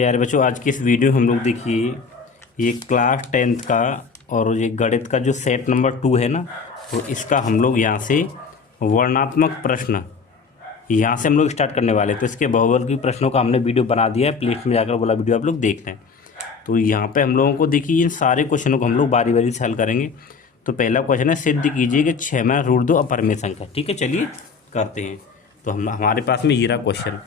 प्यारे बच्चों, आज की इस वीडियो में हम लोग देखिए ये क्लास 10th का और ये गणित का जो सेट नंबर 2 है ना, तो इसका हम लोग यहाँ से वर्णनात्मक प्रश्न यहाँ से हम लोग स्टार्ट करने वाले। तो इसके बहुवर्गीय प्रश्नों का हमने वीडियो बना दिया है, प्लेलिस्ट में जाकर बोला वीडियो आप लोग देख लें। तो यहाँ पे हम लोगों को देखिए इन सारे क्वेश्चनों को हम लोग बारी बारी से हल करेंगे। तो पहला क्वेश्चन है, सिद्ध कीजिए कि 6 में रूट 2 अपरिमेय संख्या। ठीक है, चलिए करते हैं। तो हमारे पास में ये रहा क्वेश्चन,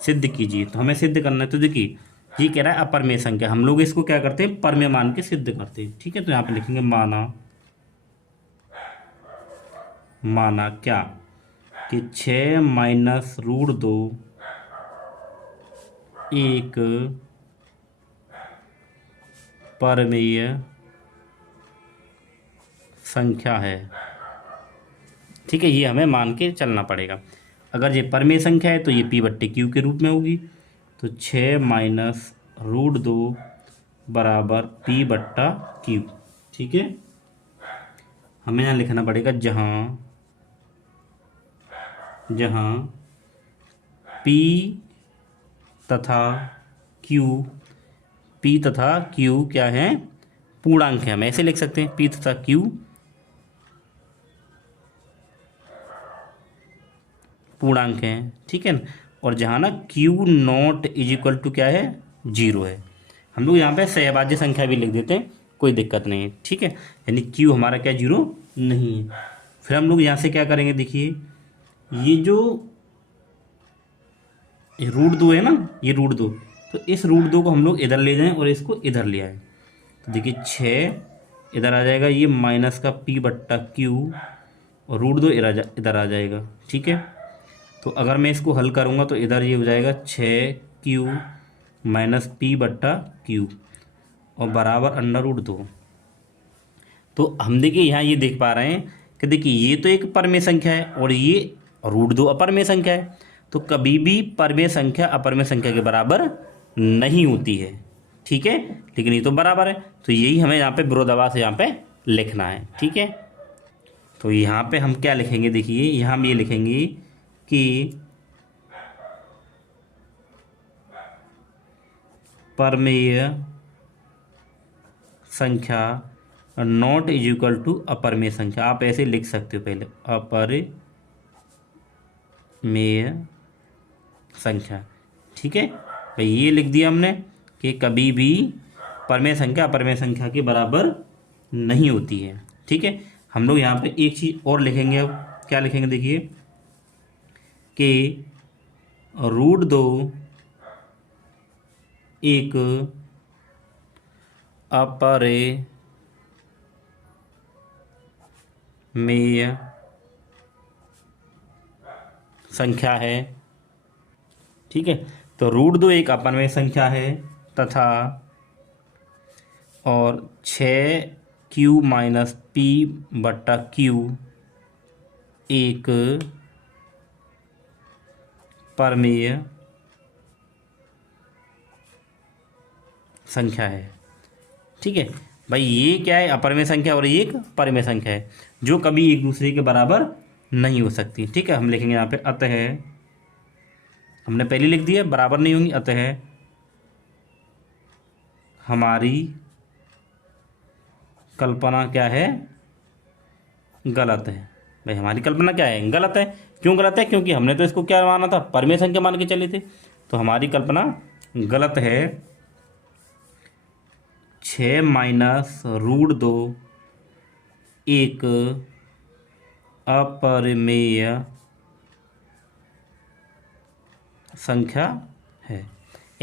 सिद्ध कीजिए। तो हमें सिद्ध करना है। तो देखिए ये कह रहा है अपरिमेय संख्या, हम लोग इसको क्या करते हैं, परमेय मान के सिद्ध करते हैं। ठीक है, तो यहाँ पे लिखेंगे माना क्या कि 6 माइनस रूट 2 एक परमेय संख्या है। ठीक है, ये हमें मान के चलना पड़ेगा। अगर ये परमेय संख्या है तो ये P/Q के रूप में होगी। तो 6 माइनस रूट 2 बराबर P/Q। ठीक है, हमें यहाँ लिखना पड़ेगा जहाँ P तथा Q क्या है, पूर्णांक है। हम ऐसे लिख सकते हैं, P तथा Q पूर्णांक हैं। ठीक है ना, और जहाँ ना Q0 इज इक्वल टू क्या है, 0 है। हम लोग यहाँ पे सहभाज्य संख्या भी लिख देते हैं, कोई दिक्कत नहीं है। ठीक है, यानी Q हमारा क्या 0 नहीं है। फिर हम लोग यहाँ से क्या करेंगे, देखिए ये जो रूट 2 है ना, ये रूट 2, तो इस रूट 2 को हम लोग इधर ले जाएं और इसको इधर ले आए। तो देखिए 6 इधर आ जाएगा, ये माइनस का P/Q और रूट 2 इधर आ जाएगा। ठीक है, तो अगर मैं इसको हल करूँगा तो इधर ये हो जाएगा 6Q माइनस P/Q और बराबर √2। तो हम देखिए यहाँ ये देख पा रहे हैं कि देखिए ये तो एक परमेय संख्या है और ये रूट 2 अपरमेय संख्या है। तो कभी भी परमेय संख्या अपरमेय संख्या के बराबर नहीं होती है। ठीक है, लेकिन ये तो बराबर है, तो यही हमें यहाँ पे विरोधाभास यहाँ पे लिखना है। ठीक है, तो यहाँ पे हम क्या लिखेंगे, देखिए यहाँ हम ये लिखेंगे कि परमेय संख्या नॉट इज इक्वल टू अपरमेय संख्या। आप ऐसे लिख सकते हो, पहले अपरमेय संख्या। ठीक है भाई, ये लिख दिया हमने कि कभी भी परमेय संख्या अपरमेय संख्या के बराबर नहीं होती है। ठीक है, हम लोग यहाँ पे एक चीज़ और लिखेंगे। अब क्या लिखेंगे, देखिए कि रूट 2 एक अपरिमेय संख्या है। ठीक है, तो रूट 2 एक अपरिमेय संख्या है तथा और 6Q माइनस P/Q एक परमेय संख्या है। ठीक है भाई, ये क्या है, अपरमेय संख्या और ये एक परमेय संख्या है जो कभी एक दूसरे के बराबर नहीं हो सकती। ठीक है, हम लिखेंगे यहाँ पे अतः, हमने पहले लिख दिया बराबर नहीं होंगी, अतः हमारी कल्पना क्या है, गलत है। भाई हमारी कल्पना क्या है, गलत है। क्यों गलत है, क्योंकि हमने तो इसको क्या माना था, परमेय संख्या मान के चले थे। तो हमारी कल्पना गलत है। 6 माइनस रूट 2 एक अपरिमेय संख्या है।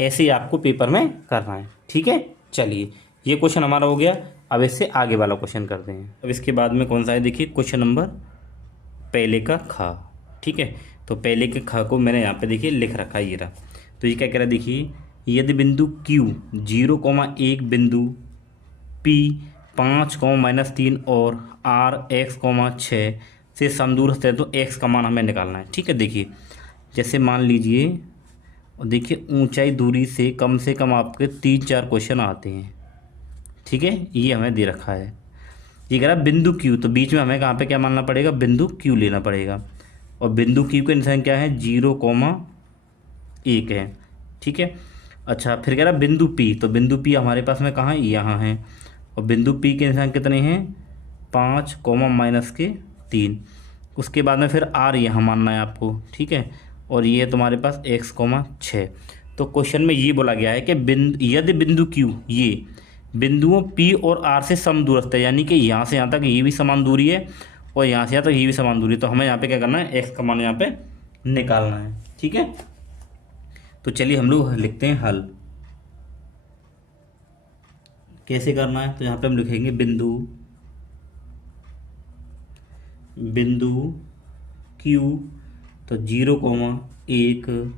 ऐसे ही आपको पेपर में करना है। ठीक है, चलिए ये क्वेश्चन हमारा हो गया। अब इससे आगे वाला क्वेश्चन करते हैं। अब इसके बाद में कौन सा है, देखिए क्वेश्चन नंबर पहले का ख। ठीक है, तो पहले के ख को मैंने यहाँ पे देखिए लिख रखा है, ये रहा। तो ये क्या कह रहा है, देखिए यदि बिंदु Q 0,1 बिंदु P 5,-3 और R x,6 से समदूरस्थ है तो x का मान हमें निकालना है। ठीक है, देखिए जैसे मान लीजिए, और देखिए ऊंचाई दूरी से कम आपके 3-4 क्वेश्चन आते हैं। ठीक है, ये हमें दे रखा है, ये कह रहा है बिंदु Q, तो बीच में हमें कहाँ पे क्या मानना पड़ेगा, बिंदु Q लेना पड़ेगा। और बिंदु Q का निशान क्या है, 0,1 है। ठीक है, अच्छा फिर कह रहा बिंदु पी, तो बिंदु पी हमारे पास में कहाँ है, यहाँ है। और बिंदु पी के निशान कितने हैं, 5 कोमा माइनस के 3। उसके बाद में फिर आर यहाँ मानना है आपको, ठीक है। और ये तुम्हारे पास x कोमा 6। तो क्वेश्चन में ये बोला गया है कि यदि बिंदु क्यू ये बिंदुओं P और R से समदूरस्थ है, यानी कि यहाँ से यहाँ तक ये भी समान दूरी है और यहाँ से यहाँ तक ये भी समान दूरी है, तो हमें यहाँ पे क्या करना है, x का मान यहाँ पे निकालना है, ठीक है। तो चलिए हम लोग लिखते हैं हल। कैसे करना है, तो यहाँ पे हम लिखेंगे बिंदु Q, तो 0,1,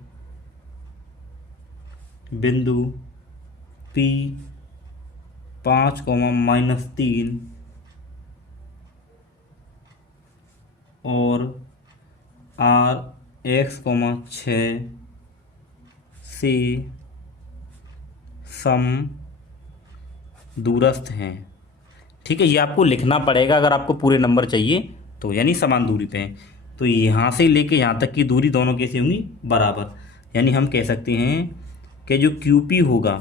बिंदु P 5,-3 और R x,6 से सम दूरस्थ हैं, ठीक है। ये आपको लिखना पड़ेगा अगर आपको पूरे नंबर चाहिए तो, यानी समान दूरी पे हैं। तो यहाँ से लेके यहाँ तक की दूरी दोनों कैसी होंगी, बराबर। यानी हम कह सकते हैं कि जो QP होगा,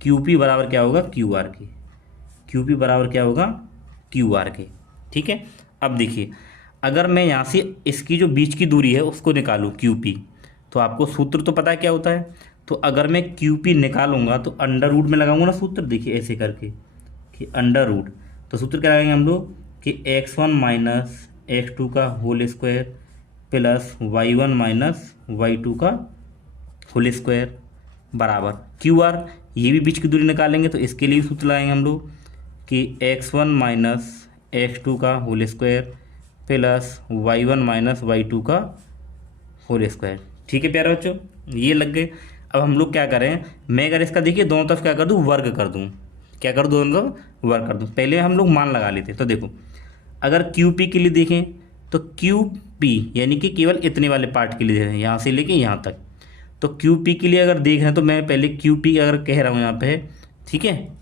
QP बराबर क्या होगा, QR के। QP बराबर क्या होगा, QR के, ठीक है। अब देखिए अगर मैं यहाँ से इसकी जो बीच की दूरी है उसको निकालूँ QP, तो आपको सूत्र तो पता है क्या होता है। तो अगर मैं QP निकालूंगा तो अंडर रूट में लगाऊंगा ना सूत्र, देखिए ऐसे करके कि अंडर रूट, तो सूत्र क्या लगाएंगे हम लोग कि x1 माइनस x2 का whole square plus y1 minus y2 का होल स्क्वायर बराबर QR। ये भी बीच की दूरी निकालेंगे तो इसके लिए सूत्र लगाएंगे हम लोग कि x1 माइनस x2 का whole square plus y1 minus y2 का होल स्क्वायर, ठीक है प्यारे बच्चों, ये लग गए। अब हम लोग क्या करें, मैं अगर इसका देखिए दोनों तरफ क्या कर दूँ, वर्ग कर दूँ, क्या कर दूँ, दोनों तरफ वर्ग कर दूँ। पहले हम लोग मान लगा लेते, तो देखो अगर QP के लिए देखें तो QP यानी कि केवल इतने वाले पार्ट के लिए है, यहाँ से लेके यहाँ तक। तो QP के लिए अगर देख रहे हैं तो मैं पहले QP अगर कह रहा हूँ यहाँ पे, ठीक है।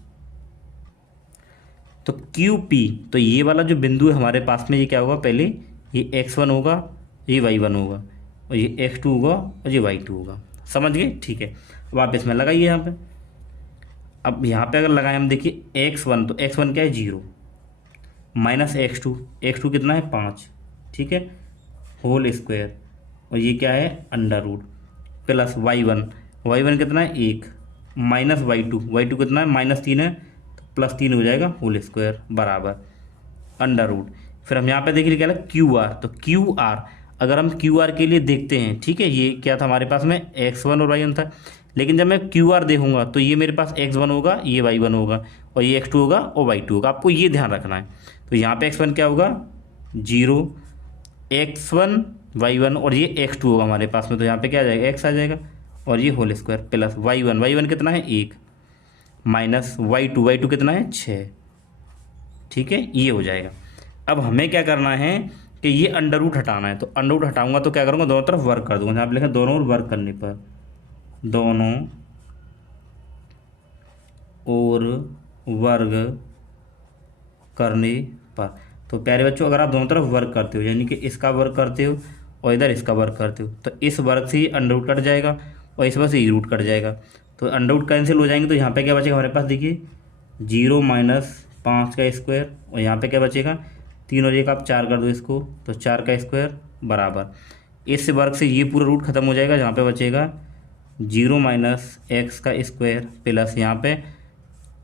तो QP, तो ये वाला जो बिंदु है हमारे पास में, ये क्या होगा, पहले ये x1 होगा, ये y1 होगा, और ये x2 होगा और ये y2 होगा, समझ गए, ठीक है। अब आप इसमें लगाइए यहाँ पे। अब यहाँ पे अगर लगाएं हम, देखिए x1, तो x1 क्या है, 0 माइनस x2 कितना है, 5, ठीक है, होल स्क्वायर, और ये क्या है, अंडर रूट, प्लस y1 कितना है, 1 माइनस y2 कितना है, -3 है, तो +3 हो जाएगा होल स्क्वायर बराबर अंडर रूट। फिर हम यहाँ पे देखिए क्या है, QR, तो QR अगर हम QR के लिए देखते हैं, ठीक है, ये क्या था हमारे पास में, x1 और y1 था। लेकिन जब मैं QR देखूंगा तो ये मेरे पास x1 होगा, ये y1 होगा, और ये x2 होगा और y2 होगा, आपको ये ध्यान रखना है। तो यहाँ पे x1 क्या होगा, 0, x1 y1, और ये x2 होगा हमारे पास में, तो यहाँ पे क्या आ जाएगा, x आ जाएगा, और ये होल स्क्वायर प्लस y1 कितना है, 1 माइनस y2 कितना है, 6, ठीक है, ये हो जाएगा। अब हमें क्या करना है कि ये अंडर रूट हटाना है, तो अंडर रूट हटाऊंगा तो क्या करूँगा, दोनों तरफ वर्क कर दूंगा। यहाँ पे लिखा दोनों ओर वर्क करने पर, दोनों और वर्ग करने पर। तो प्यारे बच्चों अगर आप दोनों तरफ वर्क करते हो, यानी कि इसका वर्क करते हो और इधर इसका वर्क करते हो, तो इस वर्ग से ही अंडर रूट कट जाएगा और इस वर्ग से ही रूट कट जाएगा, तो अंडर रूट कैंसिल हो जाएंगे। तो यहाँ पे क्या बचेगा हमारे पास, देखिए 0 माइनस 5 का स्क्वायर, और यहाँ पे क्या बचेगा, 3 और 1 आप 4 कर दो इसको, तो 4 का स्क्वायर बराबर इस वर्ग से ये पूरा रूट खत्म हो जाएगा, जहाँ पे बचेगा 0 माइनस x का स्क्वायर प्लस यहाँ पे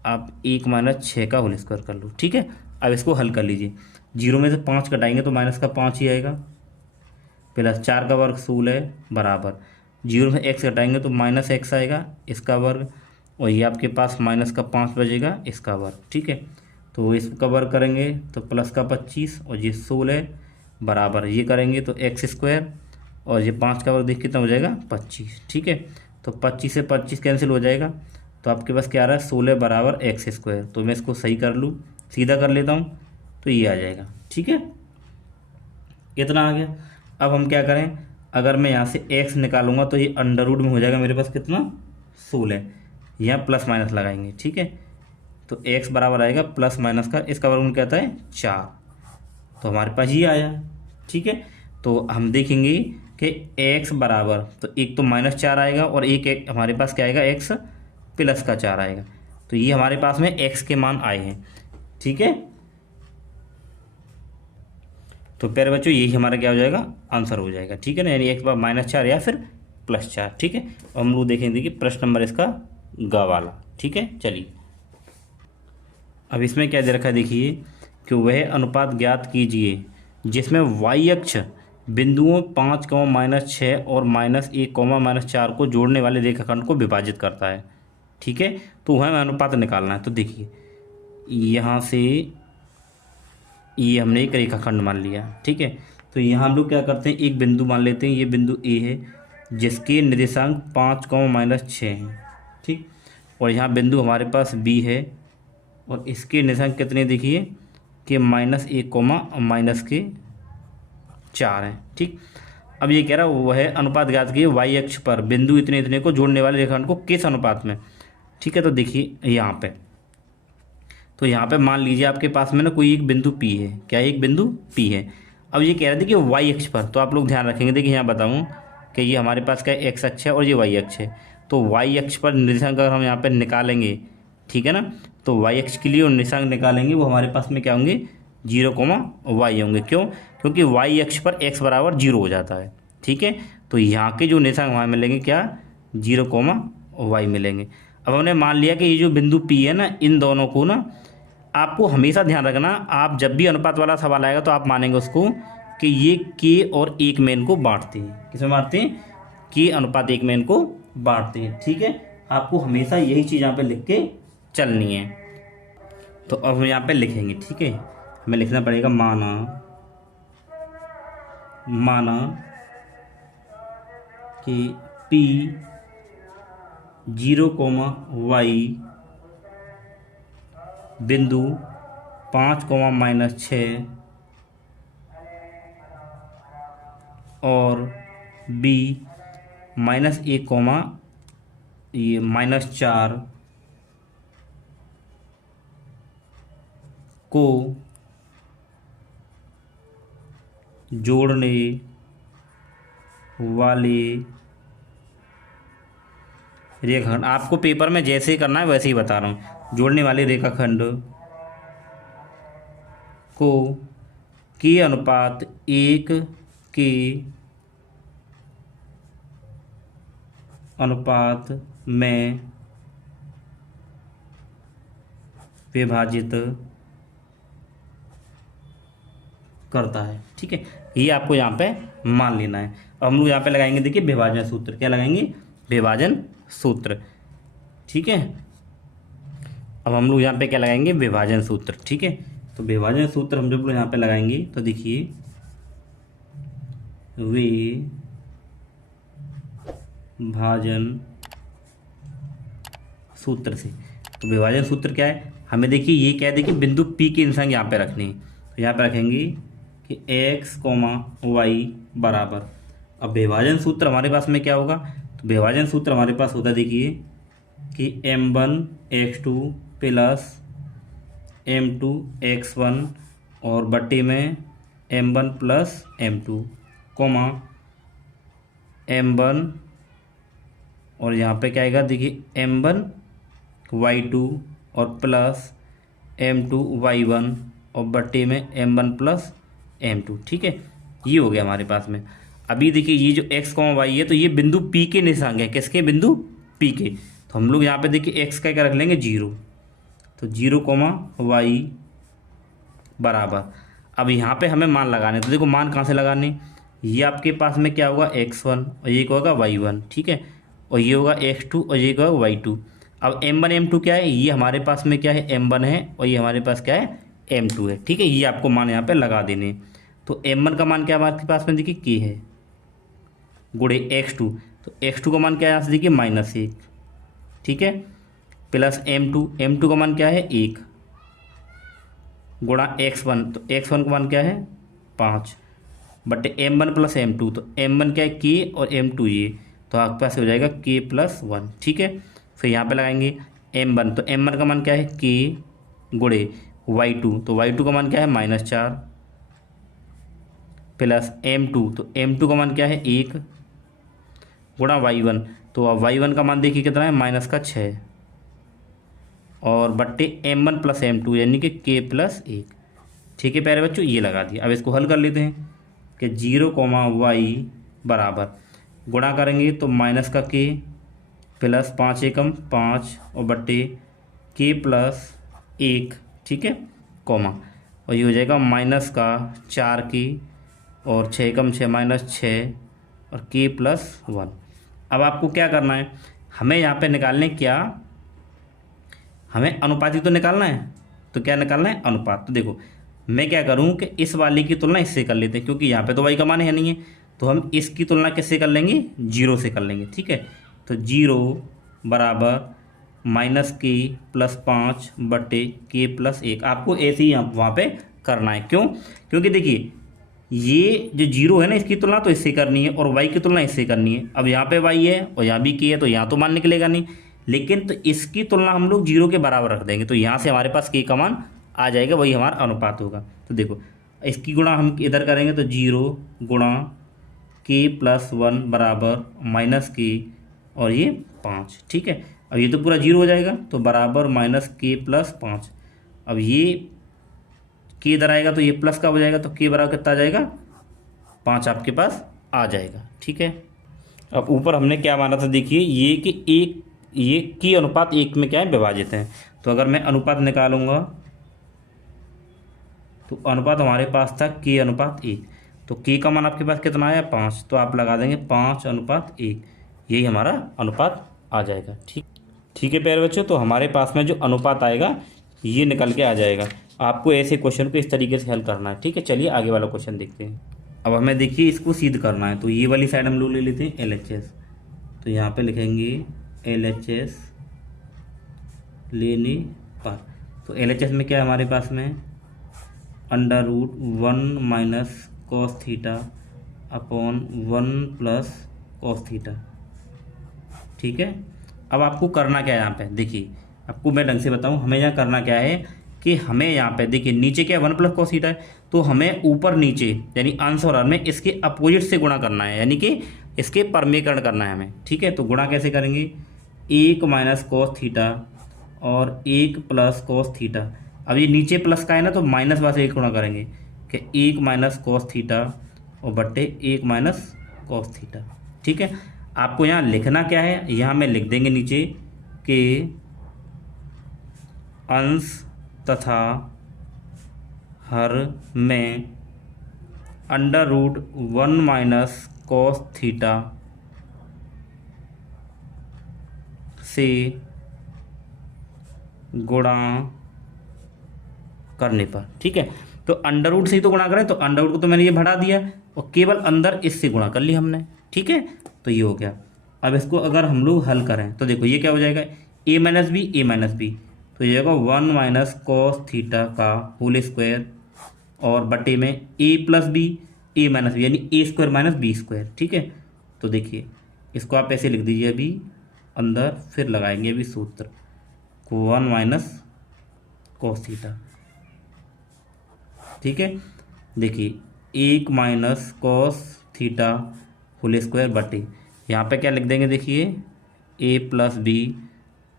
आप 1 माइनस 6 का होल स्क्वायर कर लो, ठीक है। अब इसको हल कर लीजिए, 0 में से 5 कटाएंगे तो माइनस का 5 ही आएगा, प्लस 4 का वर्ग 16 बराबर 0 में x घटाएंगे तो माइनस x आएगा इसका वर्ग, और ये आपके पास माइनस का 5 बचेगा इसका वर्ग, ठीक है। तो इसका वर्ग करेंगे तो प्लस का 25 और ये 16 बराबर ये करेंगे तो x स्क्वायर, और ये 5 का वर्ग देख कितना हो जाएगा, 25, ठीक है। तो 25 से 25 कैंसिल हो जाएगा, तो आपके पास क्या आ रहा है, 16 बराबर x स्क्वायर। तो मैं इसको सही कर लूँ, सीधा कर लेता हूँ, तो ये आ जाएगा, ठीक है, इतना आ गया। अब हम क्या करें, अगर मैं यहाँ से x निकालूंगा तो ये अंडर रूट में हो जाएगा मेरे पास कितना, 16, यहाँ प्लस माइनस लगाएंगे, ठीक है। तो x बराबर आएगा प्लस माइनस का इसका वर्गमूल क्या आता है, 4, तो हमारे पास ये आया, ठीक है। तो हम देखेंगे कि x बराबर, तो एक तो -4 आएगा और एक हमारे पास क्या आएगा, x प्लस का 4 आएगा। तो ये हमारे पास में x के मान आए हैं। ठीक है, तो प्यारे बच्चों यही हमारा क्या हो जाएगा, आंसर हो जाएगा। ठीक है ना, यानी x बराबर -4 या फिर +4। ठीक है, हम लोग देखेंगे कि प्रश्न नंबर इसका ग वाला। ठीक है, चलिए अब इसमें क्या दे रखा है, देखिए कि वह अनुपात ज्ञात कीजिए जिसमें y अक्ष बिंदुओं 5, -6 और -1, -4 को जोड़ने वाले रेखाखंड को विभाजित करता है। ठीक है, तो वह अनुपात निकालना है। तो देखिए यहाँ से ये हमने एक रेखाखंड मान लिया। ठीक है, तो यहाँ हम लोग क्या करते हैं, एक बिंदु मान लेते हैं, ये बिंदु ए है जिसके निर्देशांक 5, -6 हैं। ठीक, और यहाँ बिंदु हमारे पास बी है और इसके निर्देशांक कितने, देखिए कि -1, -4 हैं। ठीक, अब ये कह रहा है वह अनुपात ज्ञात कीजिए वाई अक्ष पर बिंदु इतने इतने को जोड़ने वाले रेखाखंड को किस अनुपात में। ठीक है, तो देखिए यहाँ पे, तो यहाँ पे मान लीजिए आपके पास में ना कोई एक बिंदु P है। क्या है, एक बिंदु P है। अब ये कह रहे थे कि वाई अक्ष पर, तो आप लोग ध्यान रखेंगे, देखिए यहाँ बताऊँ कि ये हमारे पास क्या एक्स अक्ष है और ये वाई अक्ष है। तो वाई अक्ष पर निर्देशांक अगर हम यहाँ पर निकालेंगे, ठीक है ना, तो वाई अक्ष के लिए निर्देशांक निकालेंगे, वो हमारे पास में क्या होंगे, 0, y होंगे। क्यों, क्योंकि वाई अक्ष पर x बराबर 0 हो जाता है। ठीक है, तो यहाँ के जो निर्देशांक हमें मिलेंगे क्या, 0, y मिलेंगे। अब हमने मान लिया कि ये जो बिंदु P है ना, इन दोनों को ना आपको हमेशा ध्यान रखना, आप जब भी अनुपात वाला सवाल आएगा तो आप मानेंगे उसको कि ये k और 1 में इनको बांटते हैं। किसमें बांटते हैं, k अनुपात 1 में इनको बांटते हैं। ठीक है, आपको हमेशा यही चीज़ यहाँ पे लिख के चलनी है। तो अब हम यहाँ पे लिखेंगे। ठीक है, हमें लिखना पड़ेगा माना कि P 0, y बिंदु 5, -6 और B -1, ये -4 को जोड़ने वाले रेखाखंड, आपको पेपर में जैसे ही करना है वैसे ही बता रहा हूँ, जोड़ने वाले रेखाखंड को के अनुपात 1 के अनुपात में विभाजित करता है। ठीक है, ये आपको यहाँ पे मान लेना है। अब हम लोग यहाँ पे लगाएंगे, देखिए विभाजन सूत्र। क्या लगाएंगे, विभाजन सूत्र। ठीक है, अब हम लोग यहाँ पे क्या लगाएंगे, विभाजन सूत्र। ठीक है, तो विभाजन सूत्र हम जब लोग यहाँ पे लगाएंगे तो देखिए विभाजन सूत्र से, तो विभाजन सूत्र क्या है, हमें देखिए ये क्या है, देखिए बिंदु P के निर्देशांक यहाँ पे रखने हैं। तो यहाँ पे रखेंगे कि x, y बराबर, अब विभाजन सूत्र हमारे पास में क्या होगा, तो विभाजन सूत्र हमारे पास होता है, देखिए कि m1x2 प्लस m2x1 और बट्टे में m1 प्लस m2, m1 और यहाँ पे क्या आएगा, देखिए m1y2 और प्लस m2y1 और बट्टे में m1 प्लस m2। ठीक है, ये हो गया हमारे पास में। अभी देखिए ये जो x, y है, तो ये बिंदु P के निर्देशांक है। किसके, बिंदु P के। तो हम लोग यहाँ पे देखिए x का क्या रख लेंगे, 0, तो 0, y बराबर। अब यहाँ पे हमें मान लगाने, तो देखो मान कहाँ से लगाने, ये आपके पास में क्या होगा, x1 और ये क्या होगा, y1। ठीक है, और ये होगा x2 और ये क्या होगा, y2। अब m1 m2 क्या है, ये हमारे पास में क्या है, m1 है और ये हमारे पास क्या है, m2 है। ठीक है, ये आपको मान यहाँ पे लगा देने। तो m1 का मान क्या हमारे पास में, देखिए k है गुणे x2, तो x2 का मान क्या है, यहाँ से देखिए -1। ठीक है, प्लस m2 का मान क्या है, 1 गुणा x1, तो x1 का मान क्या है, 5 बटे m1 प्लस m2, तो m1 क्या है, k और m2 ये, तो आपके पास हो जाएगा k प्लस 1। ठीक है, फिर यहाँ पे लगाएंगे m1, तो m1 का मान क्या है, k गुणे y2, तो y2 का मान क्या है, -4 प्लस m2, तो m2 का मान क्या है 1 गुणा y1, तो अब y1 का मान देखिए कितना है माइनस का 6 और बट्टे m1 प्लस m2 यानी कि k प्लस 1। ठीक है प्यारे बच्चों, ये लगा दिया। अब इसको हल कर लेते हैं कि 0, y बराबर गुणा करेंगे तो माइनस का k प्लस 5 एकम 5 और बट्टे k प्लस 1, ठीक है, कॉमा, और ये हो जाएगा माइनस का 4k और 6 एकम 6 माइनस 6 और k प्लस 1। अब आपको क्या करना है, हमें यहाँ पे निकालने क्या, हमें अनुपात ही तो निकालना है। तो क्या निकालना है, अनुपात। तो देखो मैं क्या करूँ कि इस वाले की तुलना इससे कर लेते हैं, क्योंकि यहाँ पे तो y का मान है नहीं है, तो हम इसकी तुलना किससे कर लेंगे, 0 से कर लेंगे। ठीक है, तो 0 बराबर माइनस k प्लस 5 बट्टे k प्लस 1। आपको ऐसे ही वहाँ पे करना है। क्यों, क्योंकि देखिए ये जो 0 है ना, इसकी तुलना तो इससे करनी है और y की तुलना इससे करनी है। अब यहाँ पे y है और यहाँ भी k है, तो यहाँ तो मान निकलेगा नहीं, लेकिन तो इसकी तुलना हम लोग 0 के बराबर रख देंगे, तो यहाँ से हमारे पास k का मान आ जाएगा, वही हमारा अनुपात होगा। तो देखो इसकी गुणा हम इधर करेंगे तो 0 गुणा k प्लस 1 बराबर माइनस k और ये 5। ठीक है, अब ये तो पूरा 0 हो जाएगा, तो बराबर माइनस k प्लस 5। अब ये k इधर आएगा तो ये प्लस का हो जाएगा, तो k बराबर कितना आ जाएगा 5 आपके पास आ जाएगा। ठीक है, अब ऊपर हमने क्या माना था, देखिए ये कि एक ये की अनुपात 1 में क्या है, विभाजित है। तो अगर मैं अनुपात निकालूंगा तो अनुपात हमारे पास था k अनुपात 1, तो k का मान आपके पास कितना आया 5, तो आप लगा देंगे 5 अनुपात 1, यही हमारा अनुपात आ जाएगा। ठीक है प्यारे बच्चों, तो हमारे पास में जो अनुपात आएगा ये निकल के आ जाएगा। आपको ऐसे क्वेश्चन को इस तरीके से हल करना है। ठीक है, चलिए आगे वाला क्वेश्चन देखते हैं। अब हमें देखिए इसको सिद्ध करना है, तो ये वाली साइड हम लोग ले लेते हैं LHS, तो यहाँ पे लिखेंगे LHS लेने पर। तो LHS में क्या है हमारे पास में, √1 minus cos theta upon 1 plus cos theta. ठीक है, अब आपको करना क्या है यहाँ पे, देखिए आपको मैं ढंग से बताऊँ, हमें यहाँ करना क्या है कि हमें यहाँ पे देखिए नीचे क्या है 1 प्लस कॉस थीटा है, तो हमें ऊपर नीचे यानी अंश और हर में इसके अपोजिट से गुणा करना है, यानी कि इसके परमीकरण करना है हमें। ठीक है, तो गुणा कैसे करेंगे, 1 माइनस कॉस थीटा और 1 प्लस कॉस थीटा। अब ये नीचे प्लस का है ना, तो माइनस वाले से 1 गुणा करेंगे कि 1 माइनस कॉस थीटा और बट्टे 1 माइनस कॉस थीटा। ठीक है, आपको यहाँ लिखना क्या है, यहाँ में लिख देंगे नीचे कि अंश तथा हर में √1 माइनस कॉस थीटा से गुणा करने पर। ठीक है, तो √ से ही तो गुणा करें, तो √ को तो मैंने ये बढ़ा दिया और केवल अंदर इससे गुणा कर लिया हमने। ठीक है, तो ये हो गया। अब इसको अगर हम लोग हल करें तो देखो ये क्या हो जाएगा, a माइनस बी, तो ये होगा 1 माइनस कॉस थीटा का होल स्क्वायर और बटे में a plus B a minus B, यानी a square minus B square. ठीक है, तो देखिए इसको आप ऐसे लिख दीजिए अभी अंदर, फिर लगाएंगे अभी सूत्र को 1 माइनस कॉस थीटा। ठीक है, देखिए 1 minus cos theta whole square बटे यहाँ पे क्या लिख देंगे, देखिए a प्लस बी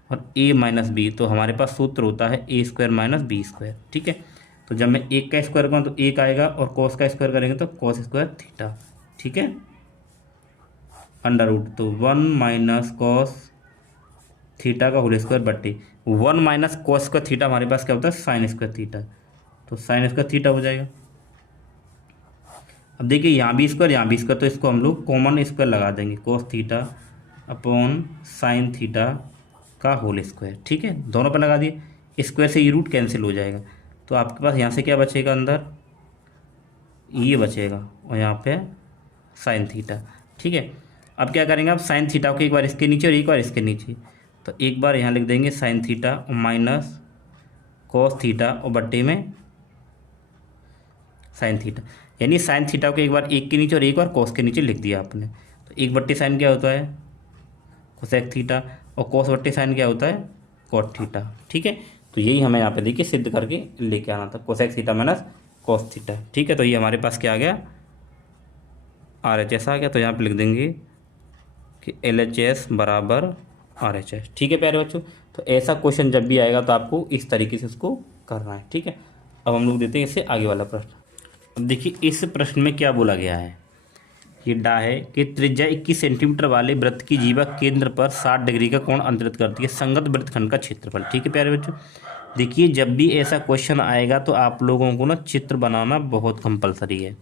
और a माइनस बी, तो हमारे पास सूत्र होता है a square minus B square. ठीक है, तो जब मैं 1 का स्क्वायर करूँ तो 1 आएगा और कॉस का स्क्वायर करेंगे तो कॉस स्क्वायर थीटा। ठीक है, √ तो 1 माइनस कॉस थीटा का होल स्क्वायर बट्टे 1 माइनस कॉस स्क्वायर थीटा, हमारे पास क्या होता है साइन स्क्वायर थीटा, तो साइन स्क्वायर थीटा हो जाएगा। अब देखिए यहाँ भी स्क्वायर, तो इसको हम लोग कॉमन स्क्वायर लगा देंगे, cos theta upon sine theta का होल स्क्वायर। ठीक है, दोनों पर लगा दिए, स्क्वायर से ये रूट कैंसिल हो जाएगा, तो आपके पास यहाँ से क्या बचेगा, अंदर ये बचेगा और यहाँ पे साइन थीटा। ठीक है, अब क्या करेंगे, आप साइन थीटा को एक बार इसके नीचे और एक बार इसके नीचे, तो एक बार यहाँ लिख देंगे साइन थीटा और माइनस कॉस थीटा और बट्टे में साइन थीटा, यानी साइन थीटा को एक बार एक के नीचे और एक बार कॉस के नीचे लिख दिया आपने। तो एक बट्टे साइन क्या होता है कोसेक थीटा और कॉस बट्टे साइन क्या होता है कॉट थीटा। ठीक है, तो यही हमें यहाँ पे देखिए सिद्ध करके लेके आना था, cosec theta minus cos theta. ठीक है, तो ये हमारे पास क्या आ गया RHS आ गया, तो यहाँ पे लिख देंगे कि LHS बराबर RHS। ठीक है प्यारे बच्चों, तो ऐसा क्वेश्चन जब भी आएगा तो आपको इस तरीके से उसको करना है। ठीक है, अब हम लोग देते हैं इससे आगे वाला प्रश्न। अब देखिए इस प्रश्न में क्या बोला गया है, ये डा है कि त्रिज्या 21 सेंटीमीटर वाले वृत्त की जीवा केंद्र पर 60 डिग्री का कोण अंतरित करती है, संगत वृत्तखंड का क्षेत्रफल। ठीक है प्यारे बच्चों, देखिए जब भी ऐसा क्वेश्चन आएगा तो आप लोगों को ना चित्र बनाना बहुत कंपलसरी है।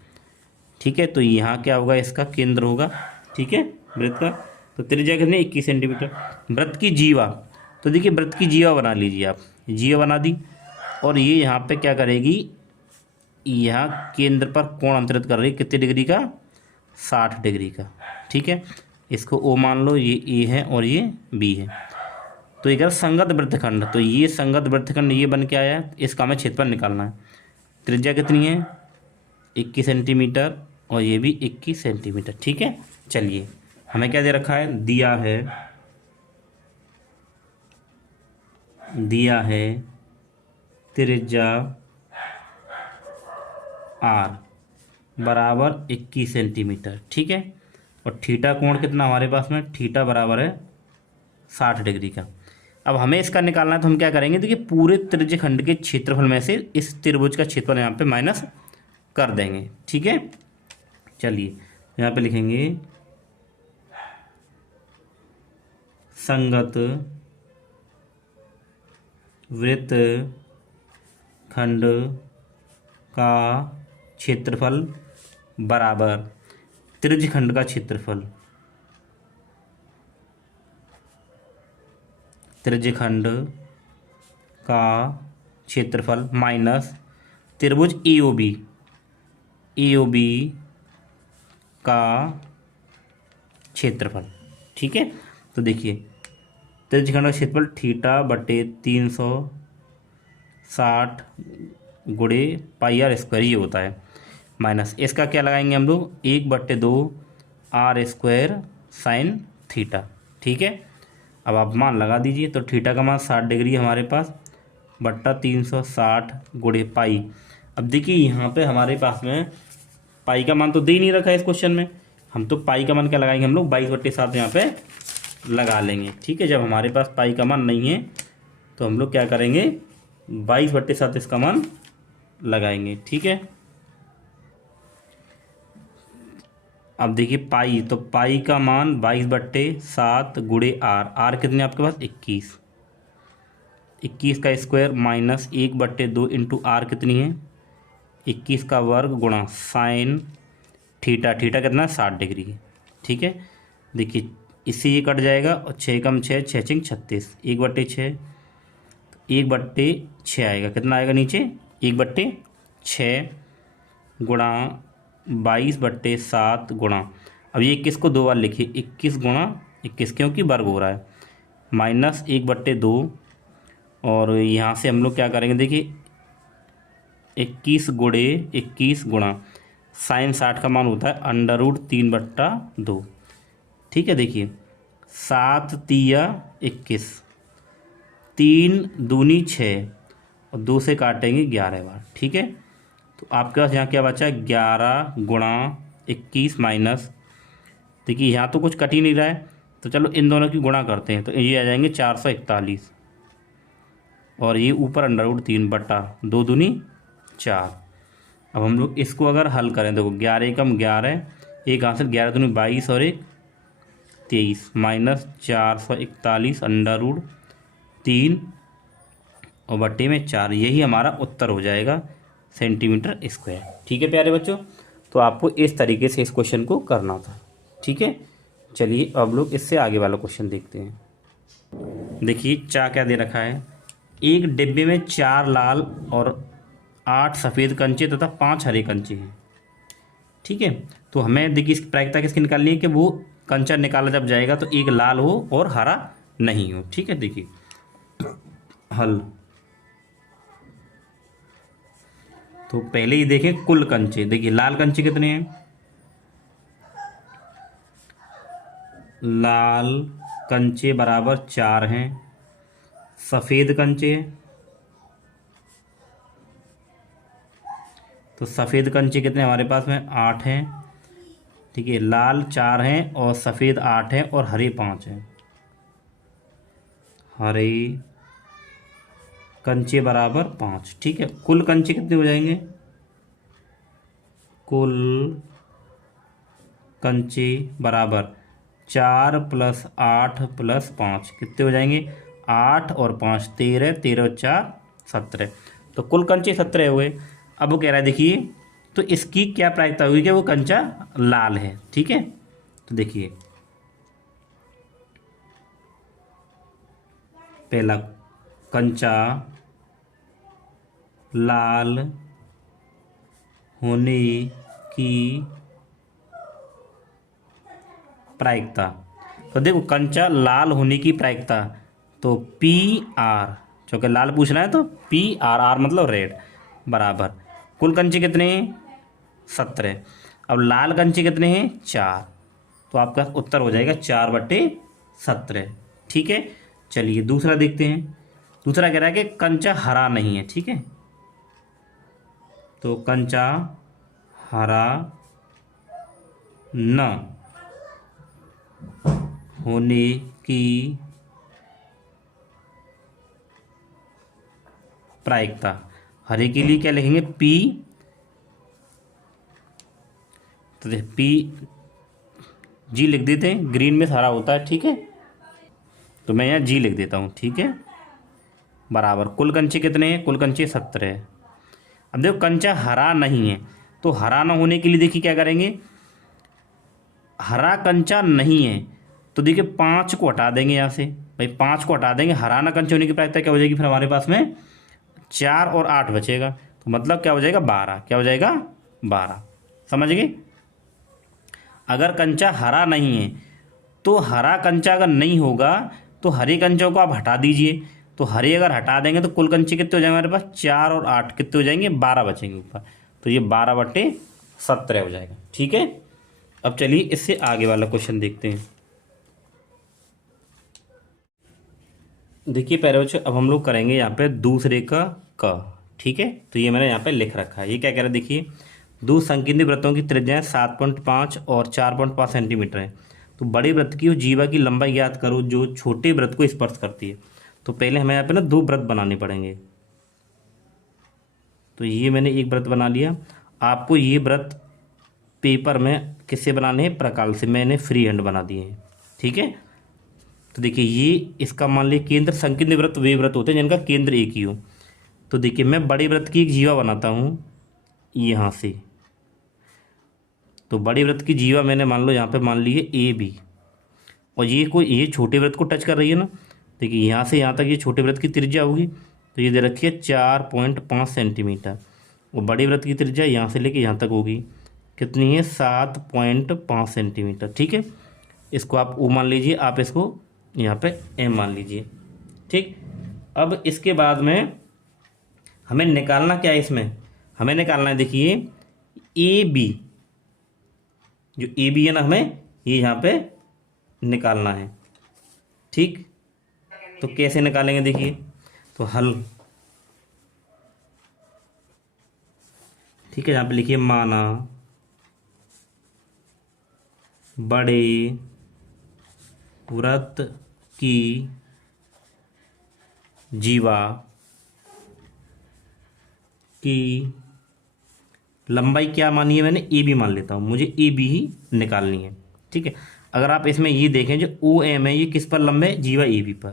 ठीक है, तो यहाँ क्या होगा, इसका केंद्र होगा। ठीक है, वृत्त का तो त्रिज्या कितनी 21 सेंटीमीटर। वृत्त की जीवा, तो देखिए वृत्त की जीवा बना लीजिए आप, जीवा बना दी, और ये यहाँ पे क्या करेगी, यहाँ केंद्र पर कोण अंतरित कर रही कितने डिग्री का, 60 डिग्री का। ठीक है, इसको ओ मान लो, ये ए है और ये बी है। तो एक संगत वृत्तखंड, तो ये संगत वृत्तखंड ये बन के आया, इसका हमें क्षेत्रफल निकालना है। त्रिज्या कितनी है 21 सेंटीमीटर और ये भी 21 सेंटीमीटर। ठीक है, चलिए हमें क्या दे रखा है, दिया है त्रिज्या R बराबर 21 सेंटीमीटर। ठीक है, और थीटा कोण कितना हमारे पास में, थीटा बराबर है 60 डिग्री का। अब हमें इसका निकालना है, तो हम क्या करेंगे, देखिए पूरे त्रिज्यखंड के क्षेत्रफल में से इस त्रिभुज का क्षेत्रफल यहाँ पे माइनस कर देंगे। ठीक है, चलिए यहाँ पे लिखेंगे संगत वृत्त खंड का क्षेत्रफल बराबर त्रिज्यखंड का क्षेत्रफल, त्रिज्यखंड का क्षेत्रफल माइनस त्रिभुज AOB का क्षेत्रफल। ठीक है, तो देखिए त्रिज्यखंड का क्षेत्रफल थीटा बटे 360 गुणे पाई आर स्क्वायर ये होता है, माइनस इसका क्या लगाएंगे हम लोग, 1/2 R स्क्वायर साइन थीटा। ठीक है, अब आप मान लगा दीजिए, तो थीटा का मान 60 डिग्री हमारे पास, बट्टा 360 गुणे पाई। अब देखिए यहाँ पे हमारे पास में पाई का मान तो दे ही नहीं रखा है इस क्वेश्चन में, हम तो पाई का मान क्या लगाएंगे, हम लोग 22/7 यहाँ पे लगा लेंगे। ठीक है, जब हमारे पास पाई का मान नहीं है तो हम लोग क्या करेंगे, 22/7 इसका मान लगाएंगे। ठीक है, अब देखिए पाई, तो पाई का मान 22/7 गुणे R कितने आपके पास 21 का स्क्वायर माइनस 1/2 इंटू R कितनी है 21 का वर्ग गुणा साइन थीटा कितना 60 डिग्री। ठीक है, देखिए इससे ये कट जाएगा, और 6 कम 6 6 6 36, 1/6 1/6 आएगा, कितना आएगा नीचे 1/6 गुणा 22/7 गुणा, अब ये 21 को 2 बार लिखिए, 21 गुणा 21 क्योंकि वर्ग हो रहा है, माइनस 1/2, और यहाँ से हम लोग क्या करेंगे, देखिए 21 गुणे 21 गुणा साइन 60 का मान होता है √3/2। ठीक है, देखिए 7 तिया 21, 3 दूनी 6 और 2 से काटेंगे 11 बार। ठीक है, तो आपके पास यहाँ क्या बचा है, 11 गुणा 21 माइनस, देखिए यहाँ तो कुछ कट ही नहीं रहा है, तो चलो इन दोनों की गुणा करते हैं, तो ये आ जाएंगे 441, और ये ऊपर √3/2 दूनी 4। अब हम लोग इसको अगर हल करें, देखो 11 एकम 11, एक हासिल 11 दूनी 22 और 1 23, माइनस 441 √3 और बट्टे में 4, यही हमारा उत्तर हो जाएगा सेंटीमीटर स्क्वायर। ठीक है प्यारे बच्चों, तो आपको इस तरीके से इस क्वेश्चन को करना था। ठीक है, चलिए अब लोग इससे आगे वाला क्वेश्चन देखते हैं। देखिए क्या दे रखा है, एक डिब्बे में 4 लाल और 8 सफ़ेद कंचे तथा 5 हरे कंचे हैं। ठीक है, तो हमें देखिए इसकी प्रायिकता किसकी निकालनी है कि वो कंचा निकाला जब जाएगा तो एक लाल हो और हरा नहीं हो। ठीक है, देखिए हल, तो पहले ही देखें कुल कंचे, देखिए लाल कंचे कितने हैं, लाल कंचे बराबर 4 हैं, सफ़ेद कंचे, तो सफ़ेद कंचे कितने हमारे पास में 8 हैं, ठीक है, लाल 4 हैं और सफ़ेद 8 हैं और हरे 5 हैं। हरे कंचे बराबर 5। ठीक है, कुल कंचे कितने हो जाएंगे? कुल कंचे बराबर 4 + 8 + 5 कितने हो जाएंगे? 8 और 5 13, 13 और 4 17। तो कुल कंचे 17 हुए। अब वो कह रहा है देखिए, तो इसकी क्या प्रायिकता हुई कि वो कंचा लाल है। ठीक है, तो देखिए पहला, कंचा लाल होने की प्रायिकता। तो देखो कंचा लाल होने की प्रायिकता, तो पी आर, क्योंकि लाल पूछ रहा है तो पी आर, आर मतलब रेड, बराबर कुल कंचे कितने हैं? 17। अब लाल कंचे कितने हैं? 4। तो आपका उत्तर हो जाएगा 4/17। ठीक है, चलिए दूसरा देखते हैं। दूसरा कह रहा है कि कंचा हरा नहीं है। ठीक है, तो कंचा हरा न होने की प्रायिकता। हरे के लिए क्या लिखेंगे? पी, तो देख पी जी लिख देते हैं, ग्रीन में सारा होता है। ठीक है, तो मैं यहाँ जी लिख देता हूँ। ठीक है, बराबर कुल कंचे कितने हैं? कुल कंचे 17 है। अब देखो कंचा हरा नहीं है, तो हरा ना होने के लिए देखिए क्या करेंगे, हरा कंचा नहीं है तो देखिए 5 को हटा देंगे यहाँ से। भाई 5 को हटा देंगे, हरा ना कंचे होने की प्रायिकता क्या हो जाएगी? फिर हमारे पास में 4 और 8 बचेगा, तो मतलब क्या हो जाएगा? 12। क्या हो जाएगा? 12। समझ गए? अगर कंचा हरा नहीं है तो हरा कंचा अगर नहीं होगा तो हरे कंचों को आप हटा दीजिए। तो हरे अगर हटा देंगे तो कुल कंचे कितने हो जाएंगे हमारे पास? 4 और 8 कितने हो जाएंगे? 12 बचेंगे ऊपर। तो ये 12/17 हो जाएगा। ठीक है, अब चलिए इससे आगे वाला क्वेश्चन देखते हैं। देखिए प्यारे बच्चों, अब हम लोग करेंगे यहाँ पे दूसरे का क। ठीक है, तो ये मैंने यहाँ पे लिख रखा है। ये क्या कह रहा है देखिए, दो संकीर्ण वृत्तों की त्रिज्याएं 7.5 और 4.5 सेंटीमीटर है। तो बड़े वृत्त की और जीवा की लंबाई ज्ञात करो जो छोटे वृत्त को स्पर्श करती है। तो पहले हमें यहाँ पे ना 2 वृत्त बनाने पड़ेंगे। तो ये मैंने एक वृत्त बना लिया। आपको ये वृत्त पेपर में किससे बनाने हैं? प्रकाल से। मैंने फ्री हैंड बना दिए हैं। ठीक है, तो देखिए ये इसका मान लीजिए केंद्र, संकीर्ण वृत्त वे वृत्त होते हैं जिनका केंद्र एक ही हो। तो देखिए मैं बड़े वृत्त की एक जीवा बनाता हूँ यहाँ से। तो बड़े वृत्त की जीवा मैंने मान लो यहाँ पे मान ली है ए बी, और ये छोटे वृत्त को टच कर रही है ना। देखिए यहाँ से यहाँ तक ये छोटे वृत्त की त्रिज्या होगी, तो ये दे रखी है 4.5 सेंटीमीटर। और बड़े वृत्त की त्रिज्या यहाँ से लेके यहाँ तक होगी, कितनी है? 7.5 सेंटीमीटर। ठीक है, इसको आप ओ मान लीजिए, आप इसको यहाँ पे एम मान लीजिए। ठीक, अब इसके बाद में हमें निकालना क्या है? इसमें हमें निकालना है देखिए ए बी, जो ए बी है ना, हमें ये यहाँ पे निकालना है। ठीक, तो कैसे निकालेंगे देखिए, तो हल। ठीक है, यहाँ पे लिखिए माना बड़े वृत्त की जीवा की लंबाई क्या मानी है मैंने? ए बी मान लेता हूँ, मुझे ए बी ही निकालनी है। ठीक है, अगर आप इसमें ये देखें जो ओ एम है ये किस पर लंब है? जीवा ए बी पर।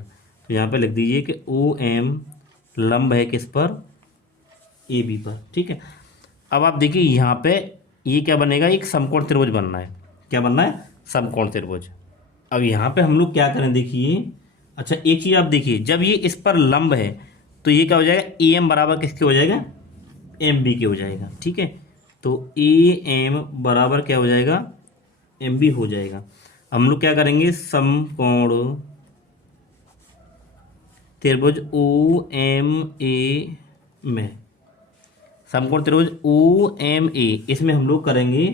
तो यहाँ पे लिख दीजिए कि ओ एम लंब है किस पर? ए बी पर। ठीक है, अब आप देखिए यहाँ पे ये क्या बनेगा? एक समकोण त्रिभुज बनना है। क्या बनना है? समकोण त्रिभुज। अब यहाँ पे हम लोग क्या करें देखिए, अच्छा एक चीज़ आप देखिए, जब ये इस पर लंब है तो ये क्या हो जाएगा? ए एम बराबर किसके हो जाएगा? एम बी के हो जाएगा। ठीक है, तो ए एम बराबर क्या हो जाएगा? एम बी हो जाएगा। हम लोग क्या करेंगे? समकोण त्रिभुज ओ एम ए में, समकोण त्रिभुज ओ एम ए, इसमें हम लोग करेंगे